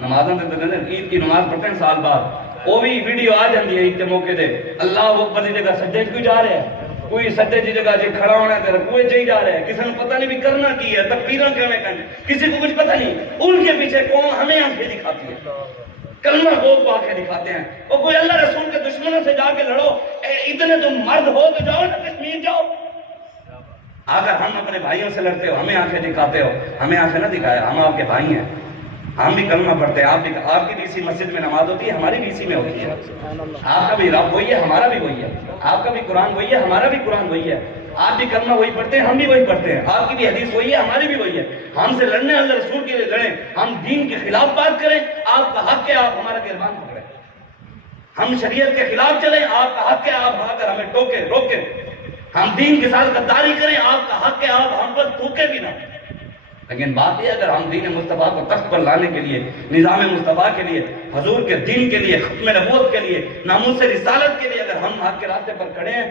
نمازوں تے عید کی نماز پڑھتے ہیں سال بعد، وہ بھی ویڈیو آ جاندی ہے عید کے موقع تے، اللہ اکبر دی جگہ سجدے کیوں جا رہے ہیں، کوئی سجدے دی جگہ جی کھڑا ہونا ہے تے رکوع چ ہی جا رہے ہیں، کسی نے پتہ نہیں بھی کرنا کی ہے، تکبیراں کیویں کرنی، کسی کو کچھ پتہ نہیں، ان کے پیچھے قوم ہمیں آنکھیں دکھاتی ہے، کلمہ گو کو آنکھیں دکھاتے ہیں، اور کوئی اللہ رسول کے دشمنوں سے جا کے لڑو، اتنے تم مرد ہو تو جاؤ نا کشمیر جاؤ۔ اگر ہم اپنے بھائیوں سے لڑتے ہو، ہمیں آنکھیں دکھاتے ہو، ہمیں آنکھیں نہ دکھایا، ہم آپ کے بھائی ہیں، ہم بھی کلمہ پڑھتے ہیں، آپ کی بھی اسی مسجد میں نماز ہوتی ہے، ہماری بھی اسی میں ہوتی ہے، آپ کا بھی رب وہی ہے، ہمارا بھی وہی ہے، آپ کا بھی قرآن وہی ہے، ہمارا بھی قرآن وہی ہے، آپ بھی کلمہ وہی پڑھتے ہیں، ہم بھی وہی پڑھتے ہیں، آپ کی بھی حدیث وہی ہے، ہماری بھی وہی ہے، ہم سے لڑنے اللہ رسول کے لیے لڑیں، ہم دین کے خلاف بات کریں، آپ کا حق ہے آپ ہمارا گربان پکڑیں، ہم شریعت کے خلاف چلیں، آپ کا حق ہے آپ آ کر ہمیں ٹوکیں روکیں، ہم دین کے ساتھ غداری کریں، آپ کا حق ہے آپ ہم پر تھوکیں بھی نہ۔ لیکن بات یہ اگر ہم دین مصطفیٰ کو تخت پر لانے کے لیے، نظام مصطفیٰ کے لیے، حضور کے دین کے لیے، ختم نبوت کے لیے، ناموس رسالت کے لیے اگر ہم حق کے راستے پر کھڑے ہیں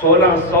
1600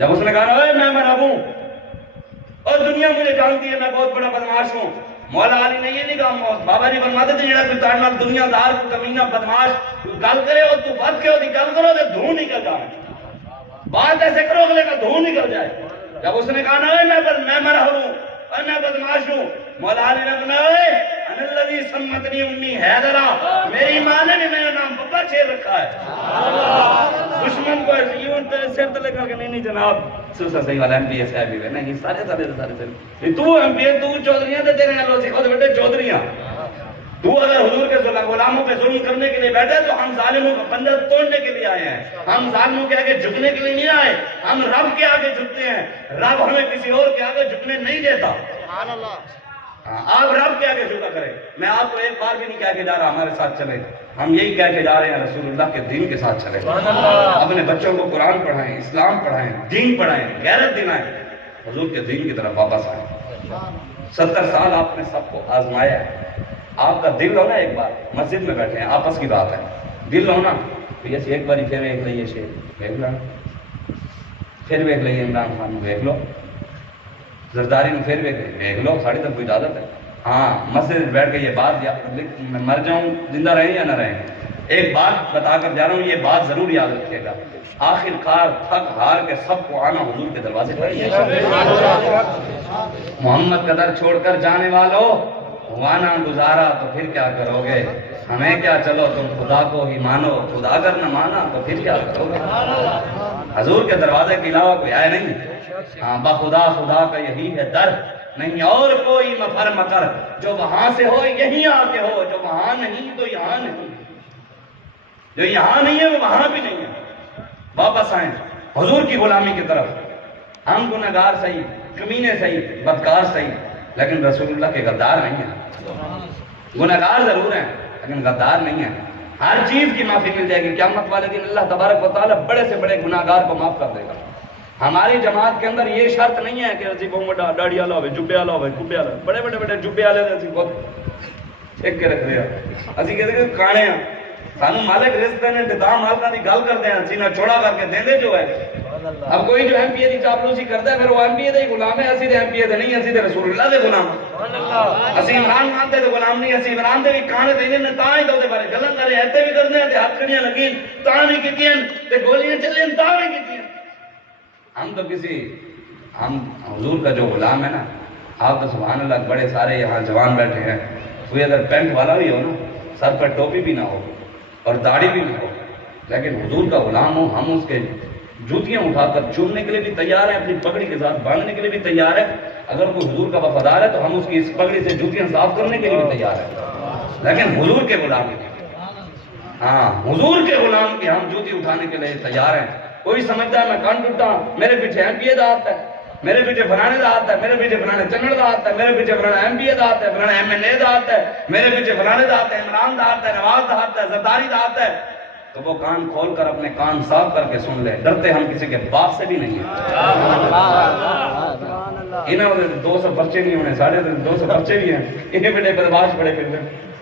جب اس نے کہا نا میں مرحوم ہوں اور دنیا مجھے جانتی ہے میں بہت بڑا بدماش ہوں، مولا علی نے یہ نہیں کہا، بابا جی فرماتے تھے جڑا کوئی تاڑ نال دنیا دار کو کمینہ بدماش گل کرے اور تو بد کے ہوتی گل کرو تو دھوں نکل جائے، بات ایسے کرو اگلے کا دھوں نکل جائے۔ جب اس نے کہا نا میں مرحوم ہوں اور میں بدماش ہوں، مولا علی نے کہا انا الذی سمتنی امی حیدرہ، میری ماں نے بھی میرا نام بابا چھیڑ رکھا ہے۔ دشمن کو یوں سر تلے کر کے نہیں جناب سوسا صحیح والا ایم پی ایس ہے بھی نہیں سارے تو ایم پی ایس تو چودھریاں تے تیرے نال سکھو تے بیٹے چودھریاں، تو اگر حضور کے غلاموں پہ ظلم کرنے کے لیے بیٹھے تو ہم ظالموں کا بندہ توڑنے کے لیے آئے ہیں، ہم ظالموں کے آگے جھکنے کے لیے نہیں آئے، ہم رب کے آگے جھکتے ہیں، رب ہمیں کسی اور کے آگے جھکنے نہیں دیتا۔ آپ رب کے آگے جھکا کریں۔ میں آپ کو ایک بار بھی نہیں کہہ کے جا رہا ہمارے ساتھ چلے، ہم یہی کہہ کے جا رہے ہیں رسول اللہ کے دین کے ساتھ چلے، اپنے بچوں کو قرآن پڑھائیں، اسلام پڑھائیں، دین پڑھائیں، غیرت دلائیں، حضور کے دین کی طرف واپس آئیں۔ 70 سال آپ نے سب کو آزمایا ہے، آپ کا دل ہونا ایک بار مسجد میں بیٹھے ہیں آپس کی بات ہے، دل ہونا یہ ایک باری پھر ایک لئیے شیخ دیکھ لو، پھر بھی ایک لئیے عمران خان دیکھ لو، زرداری میں پھر بھی دیکھ لو، ساڑھی تک کوئی اجازت ہے؟ ہاں مسجد میں بیٹھ کے یہ بات میں مر جاؤں زندہ رہیں یا نہ رہیں، ایک بات بتا کر جا رہا ہوں، یہ بات ضرور یاد رکھیے گا، آخر کار تھک ہار کے سب کو آنا حضور کے دروازے پر۔ محمد کا در چھوڑ کر جانے والوں ہوا نہ گزارا تو پھر کیا کرو گے، ہمیں کیا چلو تم خدا کو ہی مانو، خدا اگر نہ مانا تو پھر کیا کرو گے۔ حضور کے دروازے کے علاوہ کوئی آئے نہیں، ہاں بخدا خدا کا یہی ہے در، نہیں اور کوئی مفر مکر، جو وہاں سے ہو یہیں آ کے ہو، جو وہاں نہیں تو یہاں نہیں، جو یہاں نہیں ہے وہ وہاں بھی نہیں ہے۔ واپس آئیں حضور کی غلامی کی طرف، ہم گنہگار صحیح، کمینے صحیح، بدکار صحیح، لیکن رسول اللہ کے غدار نہیں ہیں، گنہگار ضرور ہیں لیکن غدار نہیں ہیں، ہر چیز کی معافی مل جائے گی، قیامت والے دن اللہ تبارک و تعالیٰ بڑے سے بڑے گناہگار کو معاف کر دے گا۔ ہماری جماعت کے اندر یہ شرط نہیں ہے کہ اسی بہت بڑا ڈاڑی والا ہوئے، جبے والا ہوئے، کبے والا، بڑے بڑے بڑے جبے والے اسی بہت ایک کے رکھ رہے ہیں، اسی کہتے ہیں کانے ہیں، سانو مالک رزق دینے انتظام مالکہ دی گل کر دیں، سینہ چھوڑا کر کے دیں دے جو ہے۔ اب کوئی جو ایم پی اے دی چاپلوسی کرتا ہے پھر وہ ایم پی اے دے غلام ہے، اسی دے ایم پی اے دے نہیں، اسی دے رسول اللہ دے غلام، اسی عمران خان دے غلام نہیں، اسی عمران دے بھی کانے دے انہیں تاں ہی دے بارے گلن کرے، ایتے بھی کرنے ہیں تے ہاتھ کڑیاں لگین تاں بھی کیتی ہیں تے گولیاں چلیں تاں بھی کیتی ہیں۔ ہم تو ہم حضور کا جو غلام ہے نا، آپ تو سبحان اللہ بڑے سارے یہاں جوان بیٹھے ہیں، کوئی اگر پینٹ والا بھی ہو نا، سر پر ٹوپی بھی نہ ہو اور داڑھی بھی نہ ہو، لیکن حضور کا غلام ہو، ہم اس کے جوتیاں اٹھا کر چومنے کے لیے بھی تیار ہیں، اپنی پگڑی کے ساتھ باندھنے کے لیے بھی تیار ہے، اگر کوئی حضور کا وفادار ہے تو ہم اس کی اس پگڑی سے جوتیاں صاف کرنے کے لیے بھی تیار ہیں، لیکن حضور کے غلام کے ہاں حضور کے غلام کی ہم جوتی اٹھانے کے لیے تیار ہیں۔ کوئی سمجھتا ہے میں کان ٹوٹا ہوں، میرے پیچھے ایم پی اے دا آتا ہے، میرے پیچھے فلانے دا آتا ہے، میرے پیچھے فلانے چنڑ دا آتا ہے، میرے پیچھے فلانا ایم پی اے دا آتا ہے، فلانا ایم این اے دا آتا ہے، میرے پیچھے فلانے دا آتا ہے، عمران دا آتا ہے، نواز دا آتا ہے، زرداری دا آتا ہے، تو وہ کان کھول کر اپنے کان صاف کر کے سن لے، ڈرتے ہم کسی کے باپ سے بھی نہیں ہیں۔ انہوں نے 200 پرچے نہیں ہونے، ساڑھے 200 پرچے بھی ہیں، انہیں بیٹے بدماش پڑے پھر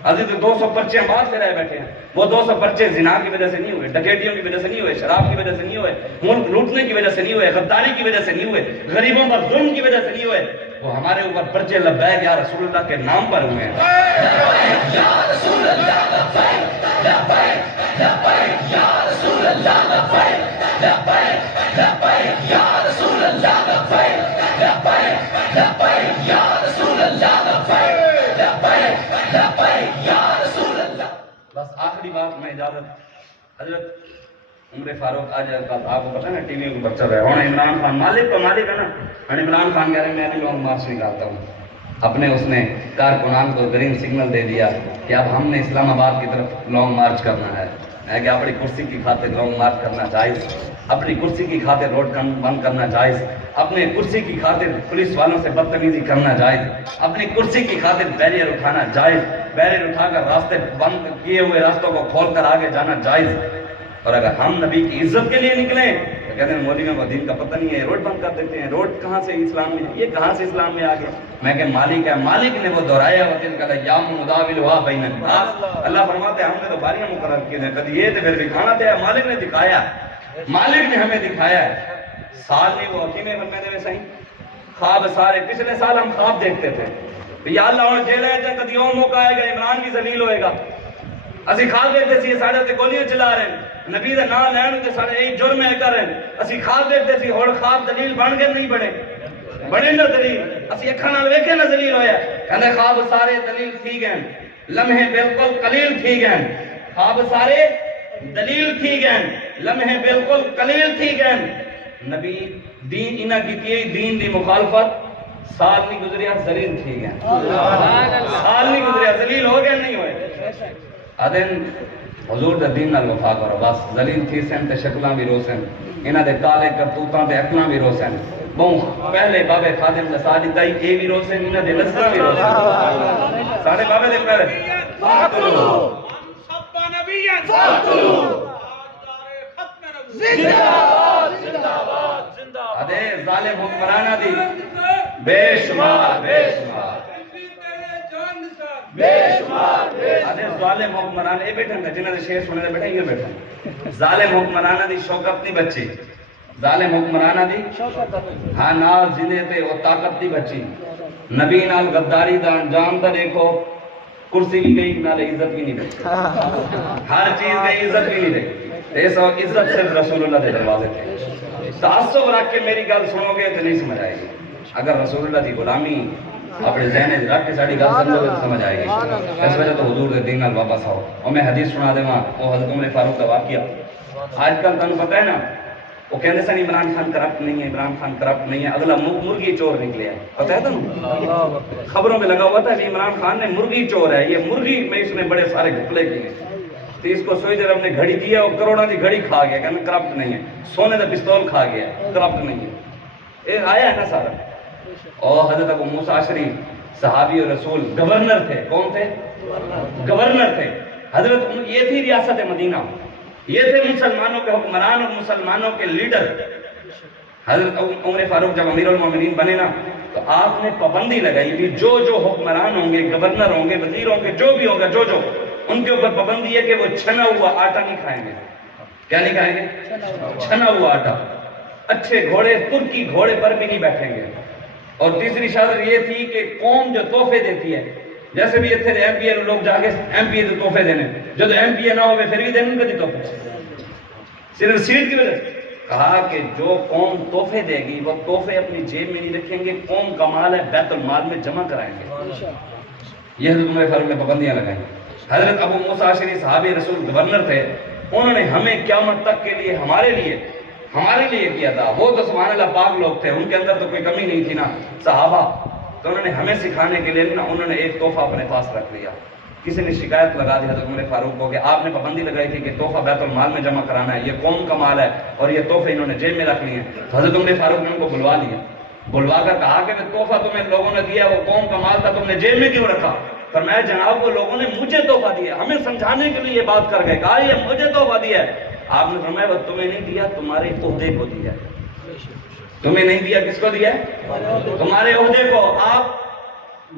ابھی تو 200 پرچے بعد سے رہے بیٹھے ہیں، وہ 200 پرچے زنا کی وجہ سے نہیں ہوئے، ڈکیتیوں کی وجہ سے نہیں ہوئے، شراب کی وجہ سے نہیں ہوئے، ملک لوٹنے کی وجہ سے نہیں ہوئے، غداری کی وجہ سے نہیں ہوئے، غریبوں پر ظلم کی وجہ سے نہیں ہوئے، وہ ہمارے اوپر پرچے لبیک یا رسول اللہ کے نام پر ہوئے ہیں۔ یا رسول اللہ لبیک لبیک لبیک یا رسول اللہ لبیک لبیک لبیک یا رسول اللہ لبیک لبیک لبیک یا رسول اللہ لبیک لبیک لبیک یا رسول اللہ۔ بس آخری بات میں اجازت، حضرت عمر فاروق آج آپ کو پتہ ہے نا ٹی وی پر چل رہا ہے، عمران خان مالک تو مالک ہے نا، عمران خان کہہ رہے ہیں میں بھی لانگ مارچ نکالتا ہوں، اپنے اس نے کارکنان کو گرین سگنل دے دیا کہ اب ہم نے اسلام آباد کی طرف لانگ مارچ کرنا ہے، کہ اپنی کرسی کی خاطر لانگ مارچ کرنا جائز، اپنی کرسی کی خاطر روڈ بند کرنا جائز، اپنے کرسی کی خاطر پولیس والوں سے بدتمیزی کرنا جائز، اپنی کرسی کی خاطر بیریئر اٹھانا جائز، بیریئر اٹھا کر راستے بند کیے ہوئے راستوں کو کھول کر آگے جانا جائز۔ اور اگر ہم نبی کی عزت کے لیے نکلیں تو کہتے ہیں مولویوں کو دین کا پتہ نہیں ہے، روڈ بند کر دیتے ہیں، روڈ کہاں سے اسلام میں، یہ کہاں سے اسلام میں آ گیا؟ میں کہ مالک ہے، مالک نے وہ دہرایا وَتِلْكَ الْأَيَّامُ نُدَاوِلُهَا بَيْنَ النَّاسِ، اللہ فرماتے ہیں ہم نے تو باریاں مقرر کی ہیں، کبھی یہ تو پھر دکھانا تھا، مالک نے دکھایا، مالک نے ہمیں دکھایا ہے۔ سال نہیں وہ حکیم فرمائے دے صحیح خواب سارے پچھلے سال ہم خواب دیکھتے تھے یا اللہ ہوں جیلے تے کدی او موقع آئے گا عمران بھی ذلیل ہوئے گا اسی خواب دیکھتے سی ساڑے تے گولیاں چلا رہے ہیں نبی دا نام لین تے ساڑے ایک جرم ہے کر رہے ہیں اسی خواب دیکھتے سی ہن خواب دلیل بن کے نہیں بنے بڑے نہ دلیل اسی اکھاں نال ویکھے نہ دلیل ہویا کہندے خواب سارے دلیل تھی گئے لمحے بالکل قلیل تھی گئے خواب سارے دلیل تھی گئے لمحے بالکل قلیل تھی گئے نبی دین انہاں کیتی دین دی مخالفت سال نہیں گزریا ذلیل تھی گئے سال نہیں گزریا ذلیل ہو گئے نہیں ہوئے آدھن حضور دا دین نال وفا کرو بس ذلیل تھی سن تے شکلاں بھی روسن انہاں دے کالے کرتوتاں تے عقلاں بھی روسن بہوں پہلے بابے خادم نے سا دیتا ہی اے بھی روسن انہاں دے نسلاں بھی روسن ساڑھے بابے دے پہلے فاقتلو سب نبیان فاقتلو ادے ظالم حکمرانہ دی بے شمار ادے ظالم حکمرانہ اے بیٹھن گا جنہاں نے شیر سنے دے بیٹھے یہ بیٹھن ظالم حکمرانہ دی شوکت دی بچی ظالم حکمرانہ دی ہاں نال زندے تے وہ طاقت دی بچی نبی نال غداری دا انجام تا دیکھو کرسی بھی گئی نالے عزت بھی نہیں دے ہر چیز گئی عزت بھی نہیں دے ایسا عزت صرف رسول اللہ دے دروازے تھے تعصب رکھ کے میری گل سنو گے تو نہیں سمجھ آئے گی اگر رسول اللہ دی غلامی اپنے ذہن رکھ کے ساڑی گل سمجھو گے تو سمجھ آئے گی اس وجہ تو حضور دے دین نال واپس آؤ اور میں حدیث سنا دے وہاں وہ حضرت عمر فاروق کا واقعہ آج کل تمہیں پتہ ہے نا وہ کہنے سے عمران خان کرپٹ نہیں ہے عمران خان کرپٹ نہیں ہے اگلا مرغی چور نکلے ہے پتہ ہے تمہیں خبروں میں لگا ہوا تھا کہ عمران خان نے مرغی چور ہے یہ مرغی میں اس نے بڑے سارے گھپلے کیے تو اس کو سوئی دیر اپنے گھڑی دیا اور کروڑا دی گھڑی کھا گیا کہنا کرپٹ نہیں ہے سونے دا پستول کھا گیا کرپٹ نہیں ہے یہ آیا ہے نا سارا اور حضرت ابو موسیٰ اشعری صحابی اور رسول گورنر تھے کون تھے گورنر تھے حضرت یہ تھی ریاست مدینہ یہ تھے مسلمانوں کے حکمران اور مسلمانوں کے لیڈر حضرت عمر فاروق جب امیر المومنین بنے نا تو آپ نے پابندی لگائی کہ جو حکمران ہوں گے گورنر ہوں گے وزیر ہوں گے جو بھی ہوگا جو ان کے اوپر پابندی ہے کہ وہ چھنا ہوا آٹا نہیں کھائیں گے کیا نہیں کھائیں گے چھنا ہوا آٹا اچھے گھوڑے ترکی گھوڑے پر بھی نہیں بیٹھیں گے اور تیسری شرط یہ تھی کہ قوم جو تحفے دیتی ہے جیسے بھی اتنے ایم پی اے لوگ جا کے ایم پی اے تو تحفے دینے جب ایم پی اے نہ ہوئے پھر بھی دینے کدی تحفے صرف سیٹ کی وجہ سے کہا کہ جو قوم تحفے دے گی وہ تحفے اپنی جیب میں نہیں رکھیں گے قوم کا مال ہے بیت المال میں جمع کرائیں گے یہ حضرت عمر فاروق نے پابندیاں لگائیں حضرت ابو موسیٰ اشعری صحابی رسول گورنر تھے انہوں نے ہمیں قیامت تک کے لیے ہمارے لیے کیا تھا وہ تو سبحان اللہ پاک لوگ تھے ان کے اندر تو کوئی کمی نہیں تھی نا صحابہ تو انہوں نے ہمیں سکھانے کے لیے نا انہوں نے ایک تحفہ اپنے پاس رکھ لیا کسی نے شکایت لگا دی حضرت عمر فاروق کو کہ آپ نے پابندی لگائی تھی کہ تحفہ بیت المال میں جمع کرانا ہے یہ قوم کا مال ہے اور یہ تحفے انہوں نے جیب میں رکھ لیے تو حضرت عمر فاروق نے ان کو بلوا کر کہا کہ تحفہ تمہیں لوگوں نے دیا وہ قوم کا مال تھا تم نے جیب میں کیوں رکھا فرمایا جناب وہ لوگوں نے مجھے تحفہ دیا ہمیں سمجھانے کے لیے یہ بات کر گئے کہا یہ مجھے تحفہ دیا ہے آپ نے فرمایا وہ تمہیں نہیں دیا تمہارے عہدے کو دیا تمہیں نہیں دیا کس کو دیا تمہارے عہدے کو آپ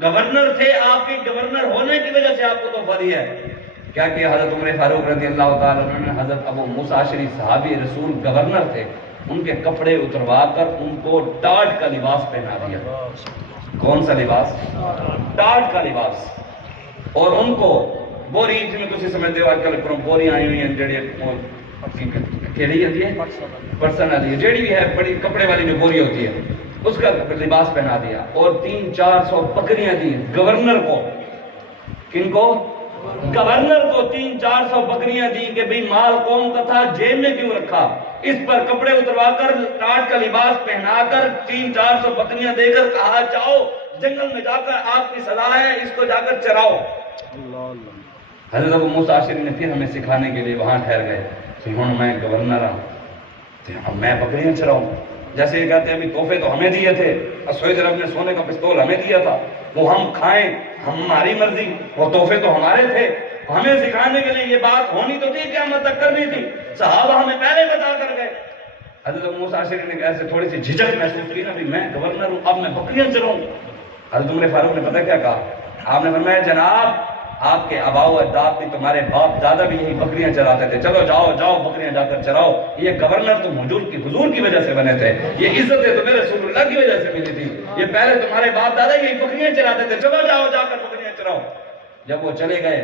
گورنر تھے آپ کے گورنر ہونے کی وجہ سے آپ کو تحفہ دیا ہے کیا کہ حضرت عمر فاروق رضی اللہ تعالیٰ عنہ نے حضرت ابو موسیٰ اشعری صحابی رسول گورنر تھے ان کے کپڑے اتروا کر ان کو ٹاٹ کا لباس پہنا دیا کون سا لباس ٹاٹ کا لباس اور ان کو بوری جن میں تسی سمجھتے ہو آج کل بوری آئی ہوئی ہیں جڑی کھیلی ہوتی ہے پرسن آتی ہے جڑی بھی ہے بڑی کپڑے والی جو بوری ہوتی ہے اس کا لباس پہنا دیا اور 300-400 بکریاں دی گورنر کو کن کو گورنر کو 300-400 بکریاں دی کہ بھئی مال قوم کا تھا جیب میں کیوں رکھا اس پر کپڑے اتروا کر ٹاٹ کا لباس پہنا کر 300-400 بکریاں دے کر کہا جاؤ جنگل میں جا کر آپ کی صلاح ہے اس کو جا کر چراؤ حضرت ابو موسیٰ اشعری نے پھر ہمیں سکھانے کے لیے وہاں ٹھہر گئے کہ ہوں میں گورنر ہوں میں بکریاں چراؤں جیسے یہ کہتے ہیں ابھی تحفے تو ہمیں دیے تھے سوئد عرب نے سونے کا پستول ہمیں دیا تھا وہ ہم کھائیں ہماری مرضی وہ تحفے تو ہمارے تھے ہمیں سکھانے کے لیے یہ بات ہونی تو تھی قیامت تک کرنی تھی صحابہ ہمیں پہلے بتا کر گئے حضرت ابو موسیٰ اشعری نے ایسے تھوڑی سی جھجک محسوس کی نا بھی میں گورنر ہوں اب میں بکریاں چراؤں حضرت عمر فاروق نے پتہ کیا کہا آپ نے فرمایا جناب آپ کے آبا و اجداد بھی, تمہارے باپ دادا بھی یہی بکریاں چراتے تھے. چلو جاؤ جاؤ بکریاں جا کر چراؤ. یہ گورنر تم حضور کی وجہ سے بنے تھے, یہ عزتیں تمہیں رسول اللہ کی وجہ سے ملی تھی. یہ پہلے تمہارے باپ دادا یہی بکریاں چراتے تھے, چلو جاؤ جا کر بکریاں چراؤ. جب وہ چلے گئے,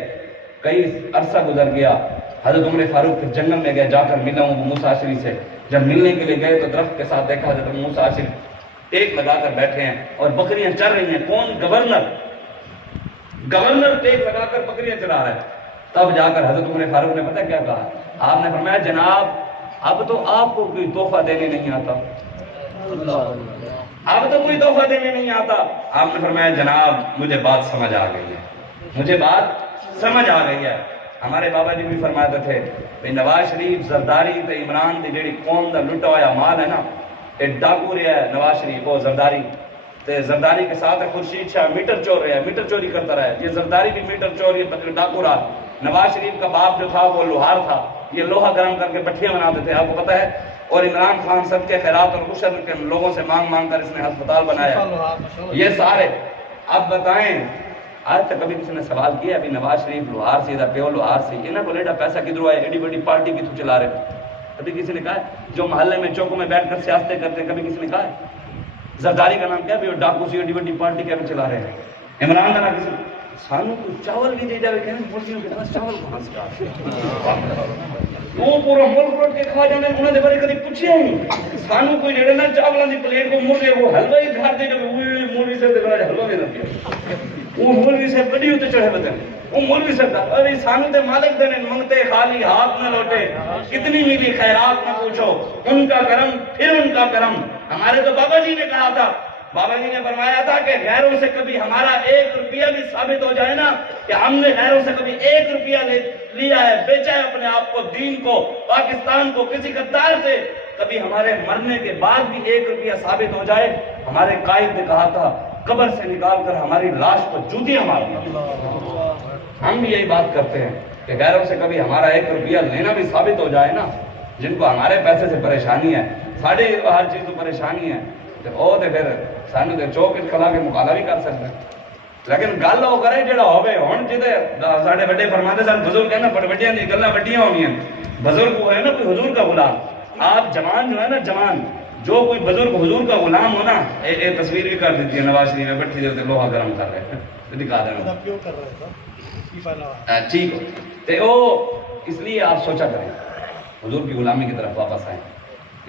کئی عرصہ گزر گیا, حضرت عمر فاروق پھر جنگل میں گئے, جا کر ملا ہوں موسیٰ عاشری سے. جب ملنے کے لیے گئے تو درخت کے ساتھ دیکھا حضرت موسیٰ عاشری ٹیک لگا کر بیٹھے ہیں اور بکریاں چر رہی ہیں. کون؟ گورنر ٹیک لگا کر بکریاں چلا رہا ہے. تب جا کر حضرت عمر فاروق نے پتہ کیا کہا؟ آپ نے فرمایا جناب اب تو آپ کو کوئی تحفہ دینے نہیں آتا, اب تو کوئی تحفہ دینے نہیں آتا. آپ نے فرمایا جناب مجھے بات سمجھ آ گئی ہے, مجھے بات سمجھ آ گئی ہے. ہمارے بابا جی بھی فرماتے تھے کہ نواز شریف زرداری تے عمران دی جیڑی قوم دا لٹا ہوا مال ہے نا, ایک ڈاکو رہا ہے نواز شریف, وہ زرداری تے زرداری کے ساتھ خورشید شاہ میٹر چور رہا ہے, میٹر چوری کرتا رہا ہے. یہ زرداری بھی میٹر چور, یہ ڈاکو رہا. نواز شریف کا باپ جو تھا وہ لوہار تھا, یہ لوہا گرم کر کے بٹھیاں بناتے تھے, آپ کو پتہ ہے. اور عمران خان سب کے خیرات اور عشر کے لوگوں سے مانگ مانگ کر اس نے ہسپتال بنایا. یہ سارے اب بتائیں, آج تک کبھی کسی نے سوال کیا ابھی نواز شریف لوہار سے, پیو لوہار سے, انہیں کو لیڈا پیسہ کدھروں آئے, ایڈی بڑی پارٹی کی تو چلا رہے. کبھی کسی نے کہا ہے جو محلے میں چوکوں میں بیٹھ کر سیاستیں کرتے ہیں, کبھی کسی نے کہا ہے زرداری کا نام کیا بھی, اور ڈاکو سی ایڈی بڑی پارٹی کیا بھی چلا رہے ہیں. عمران کا نام کسی سانو کو چاول بھی دے جائے, کہنے مرغیوں کے پاس چاول کہاں سے آ وہ پورا ملک روٹ کے کھا جانے, انہوں نے بڑے کبھی پوچھے نہیں سانو کوئی جڑے نا چاولوں کی پلیٹ کو مرغے وہ حلوہ ہی کھا دے, جب مولوی سے حلوہ بھی لگے, وہ مولوی سے بڑی ہوتے چڑھے بتائیں, وہ مولوی سے ارے سانو تے مالک دینے منگتے خالی ہاتھ نہ لوٹے, کتنی ملی خیرات نہ پوچھو, ان کا کرم پھر ان کا کرم. ہمارے تو بابا جی نے کہا تھا, بابا جی نے فرمایا تھا کہ غیروں سے کبھی ہمارا 1 روپیہ بھی ثابت ہو جائے نا کہ ہم نے غیروں سے کبھی 1 روپیہ لیا ہے, بیچا ہے اپنے آپ کو, دین کو, پاکستان کو کسی غدار سے, کبھی ہمارے مرنے کے بعد بھی 1 روپیہ ثابت ہو جائے, ہمارے قائد نے کہا تھا قبر سے نکال کر ہماری لاش کو جوتیاں مارنا. ہم بھی یہی بات کرتے ہیں کہ غیروں سے کبھی ہمارا 1 روپیہ لینا بھی ثابت ہو جائے نا, جن کو ہمارے پیسے سے پریشانی ہے, ساڑھے ہر چیز تو پریشانی ہے, تو پھر سانو تے چوک کھلا کے مقابلہ بھی کر سکتے ہیں. لیکن گل وہ کرے جڑا ہوے ہن جدے ساڈے بڑے فرماتے سن بزرگ کہنا بڑیاں دی گلاں وڈیاں ہونیاں. بزرگ وہ ہے نا کوئی حضور کا غلام, آپ جوان جو ہے نا جوان, جو کوئی بزرگ حضور کا غلام ہو نا, اے تصویر بھی کر دیتی ہے نواز شریف میں بٹھی دے لوہا گرم کر رہے ہیں, دکھا دینا ٹھیک ہو. تے او اس لیے آپ سوچا کریں حضور کی غلامی کی طرف واپس آئیں,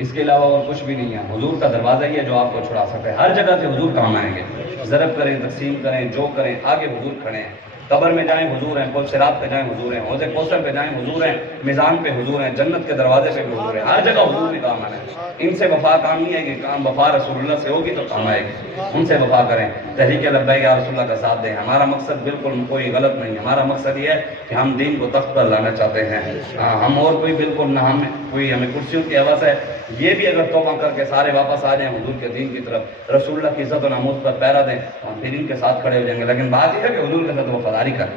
اس کے علاوہ اور کچھ بھی نہیں ہے. حضور کا دروازہ ہی ہے جو آپ کو چھڑا سکتا ہے. ہر جگہ سے حضور کام آئیں گے, ضرب کریں, تقسیم کریں, جو کریں, آگے حضور کھڑے ہیں. قبر میں جائیں حضور ہیں, پل صراط پہ جائیں حضور ہیں, حوض کوثر پہ جائیں حضور ہیں, میزان پہ حضور ہیں, جنت کے دروازے پہ بھی حضور ہیں. ہر جگہ حضور بھی کام آنا ہے. ان سے وفا کام نہیں آئے گی, کام وفا رسول اللہ سے ہوگی تو کام آئے گی. ان سے وفا کریں, تحریک لبیک یا رسول اللہ کا ساتھ دیں. ہمارا مقصد بالکل کوئی غلط نہیں, ہمارا مقصد یہ ہے کہ ہم دین کو تخت پر لانا چاہتے ہیں. ہم اور کوئی بالکل نہ, ہمیں کرسیوں کی حوث ہے. یہ بھی اگر توبہ کر کے سارے واپس آ جائیں حضور کے دین کی طرف, رسول اللہ کی عزت و ناموس پر پیرا دیں, ہم پھر ان کے ساتھ کھڑے ہو جائیں گے. لیکن بات یہ ہے کہ حضور کے ساتھ وفاداری کریں.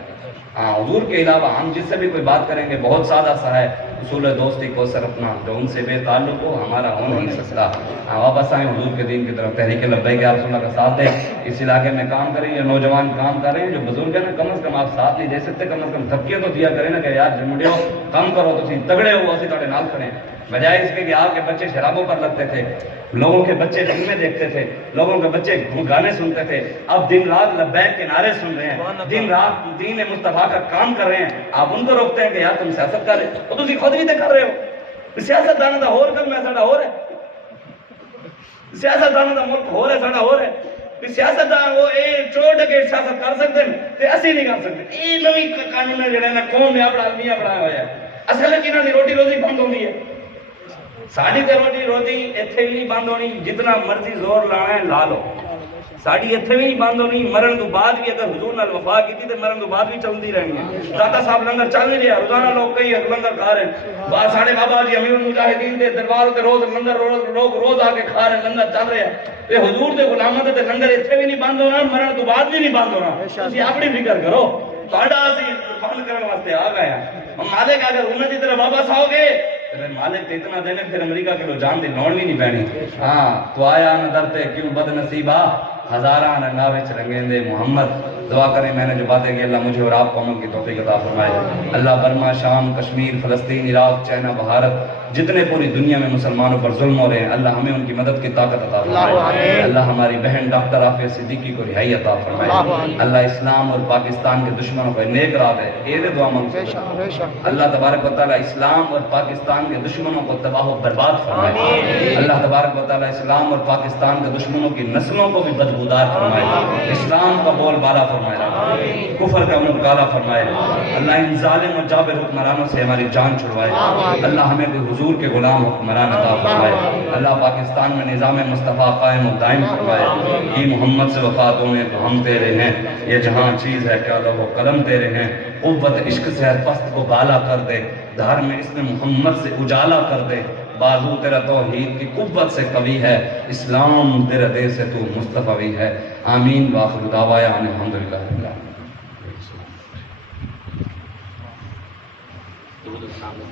حضور کے علاوہ ہم جس سے بھی کوئی بات کریں گے بہت سادہ سا ہے, اصول دوستی کو سر اپنا, جو ان سے بے تعلق ہو ہمارا ہونا نہیں سکتا. واپس آئیں حضور کے دین کی طرف, تحریک لبیک یا رسول اللہ کا ساتھ دیں. اس علاقے میں کام کریں, یہ نوجوان کام کر رہے ہیں, جو بزرگ ہیں نا کم از کم آپ ساتھ نہیں دے سکتے, کم از کم دھکیاں تو دیا کریں نا کہ یار جمڑے ہو, کام کرو, تو تگڑے ہو, اسی تھوڑے نال کھڑے ہیں. بجائے اس کے کہ آپ کے بچے شرابوں پر لگتے تھے, لوگوں کے بچے فلمیں دیکھتے تھے, لوگوں کے بچے گانے سنتے تھے, اب دن رات لبیک کے نعرے سن رہے ہیں, دن رات دین مصطفیٰ کا کام کر رہے ہیں. آپ ان کو روکتے ہیں کہ یار تم سیاست کر رہے ہو, تو تم خود بھی تو کر رہے ہو. سیاست دانا دا ہور کم ہے, ساڈا ہور ہے. سیاست دانا دا ملک ہور ہے, ساڈا ہور ہے. سیاست دان وہ چور ڈکیٹ سیاست کر سکتے ہیں تے اسی نہیں کر سکتے. یہ نویں قانون ہے جڑا نا قوم نے اپنا میاں بنایا ہوا ہے. اصل وچ انہاں دی روٹی روزی بند ہوندی ہے, ساڑی تے روٹی روزی ایتھے بھی نہیں بند ہونی. جتنا مرضی زور لانا ہے لا لو, ساڑی ایتھے بھی نہیں بند ہونی. مرن تو بعد بھی اگر حضور نال وفا کی تے مرن تو بعد بھی چلتی رہنی ہے. داتا صاحب لنگر چل نہیں رہا, روزانہ لوگ کئی لنگر کھا رہے ہیں. بعد ساڑے بابا جی امیر المجاہدین دے دربار تے روز لنگر لوگ روز آ کے کھا رہے ہیں, لنگر چل رہے ہیں. تے حضور دے غلاماں تے لنگر ایتھے بھی نہیں بند ہونا, مرن تو بعد بھی نہیں بند ہونا. تسی اپنی فکر کرو, تہاڈا اسی بند کرن واسطے آ گئے ہیں. ہم مالک اگر انہاں دی طرف واپس آؤ گے مالک تے اتنا دینے, پھر امریکہ کے لو جان دی لوڑ بھی نہیں پینی. ہاں تو آیا نہ ڈرتے کیوں بد نصیبہ, ہزارہ رنگاوے چرنگیندے محمد دعا کریں میں نے جو باتیں کی اللہ مجھے اور آپ کو عمل کی توفیق عطا فرمائے اللہ برما شام کشمیر فلسطین عراق چائنا بھارت جتنے پوری دنیا میں مسلمانوں پر ظلم ہو رہے ہیں اللہ ہمیں ان کی مدد کی طاقت عطا فرمائے اللہ ہماری بہن ڈاکٹر عافیہ صدیقی کو رہائی عطا فرمائے اللہ اسلام اور پاکستان کے دشمنوں کو نیک راہ دے یہ دعا مانگتے اللہ تبارک و تعالی اسلام اور پاکستان کے دشمنوں کو تباہ و برباد فرمائے اللہ تبارک و تعالی اسلام اور پاکستان کے دشمنوں کی نسلوں کو بھی بدبودار فرمائے اسلام کا بول بالا فرمائے کفر کا منہ کالا فرمائے اللہ ان ظالم اور جابر حکمرانوں سے ہماری جان چھڑوائے اللہ ہمیں کوئی حضور کے غلام حکمران عطا فرمائے اللہ پاکستان میں نظام مصطفیٰ قائم و دائم فرمائے یہ محمد سے وفات ہوئے تو ہم تیرے ہیں یہ جہاں چیز ہے کیا لوگ قلم تیرے ہیں قوت عشق سے ہر پست کو بالا کر دے دھار میں اس میں محمد سے اجالا کر دے بازو تیرا توحید کی قوت سے قوی ہے اسلام تیرا دے سے تو مصطفی ہے آمین وآخر دعوایا ان الحمدللہ رب العالمین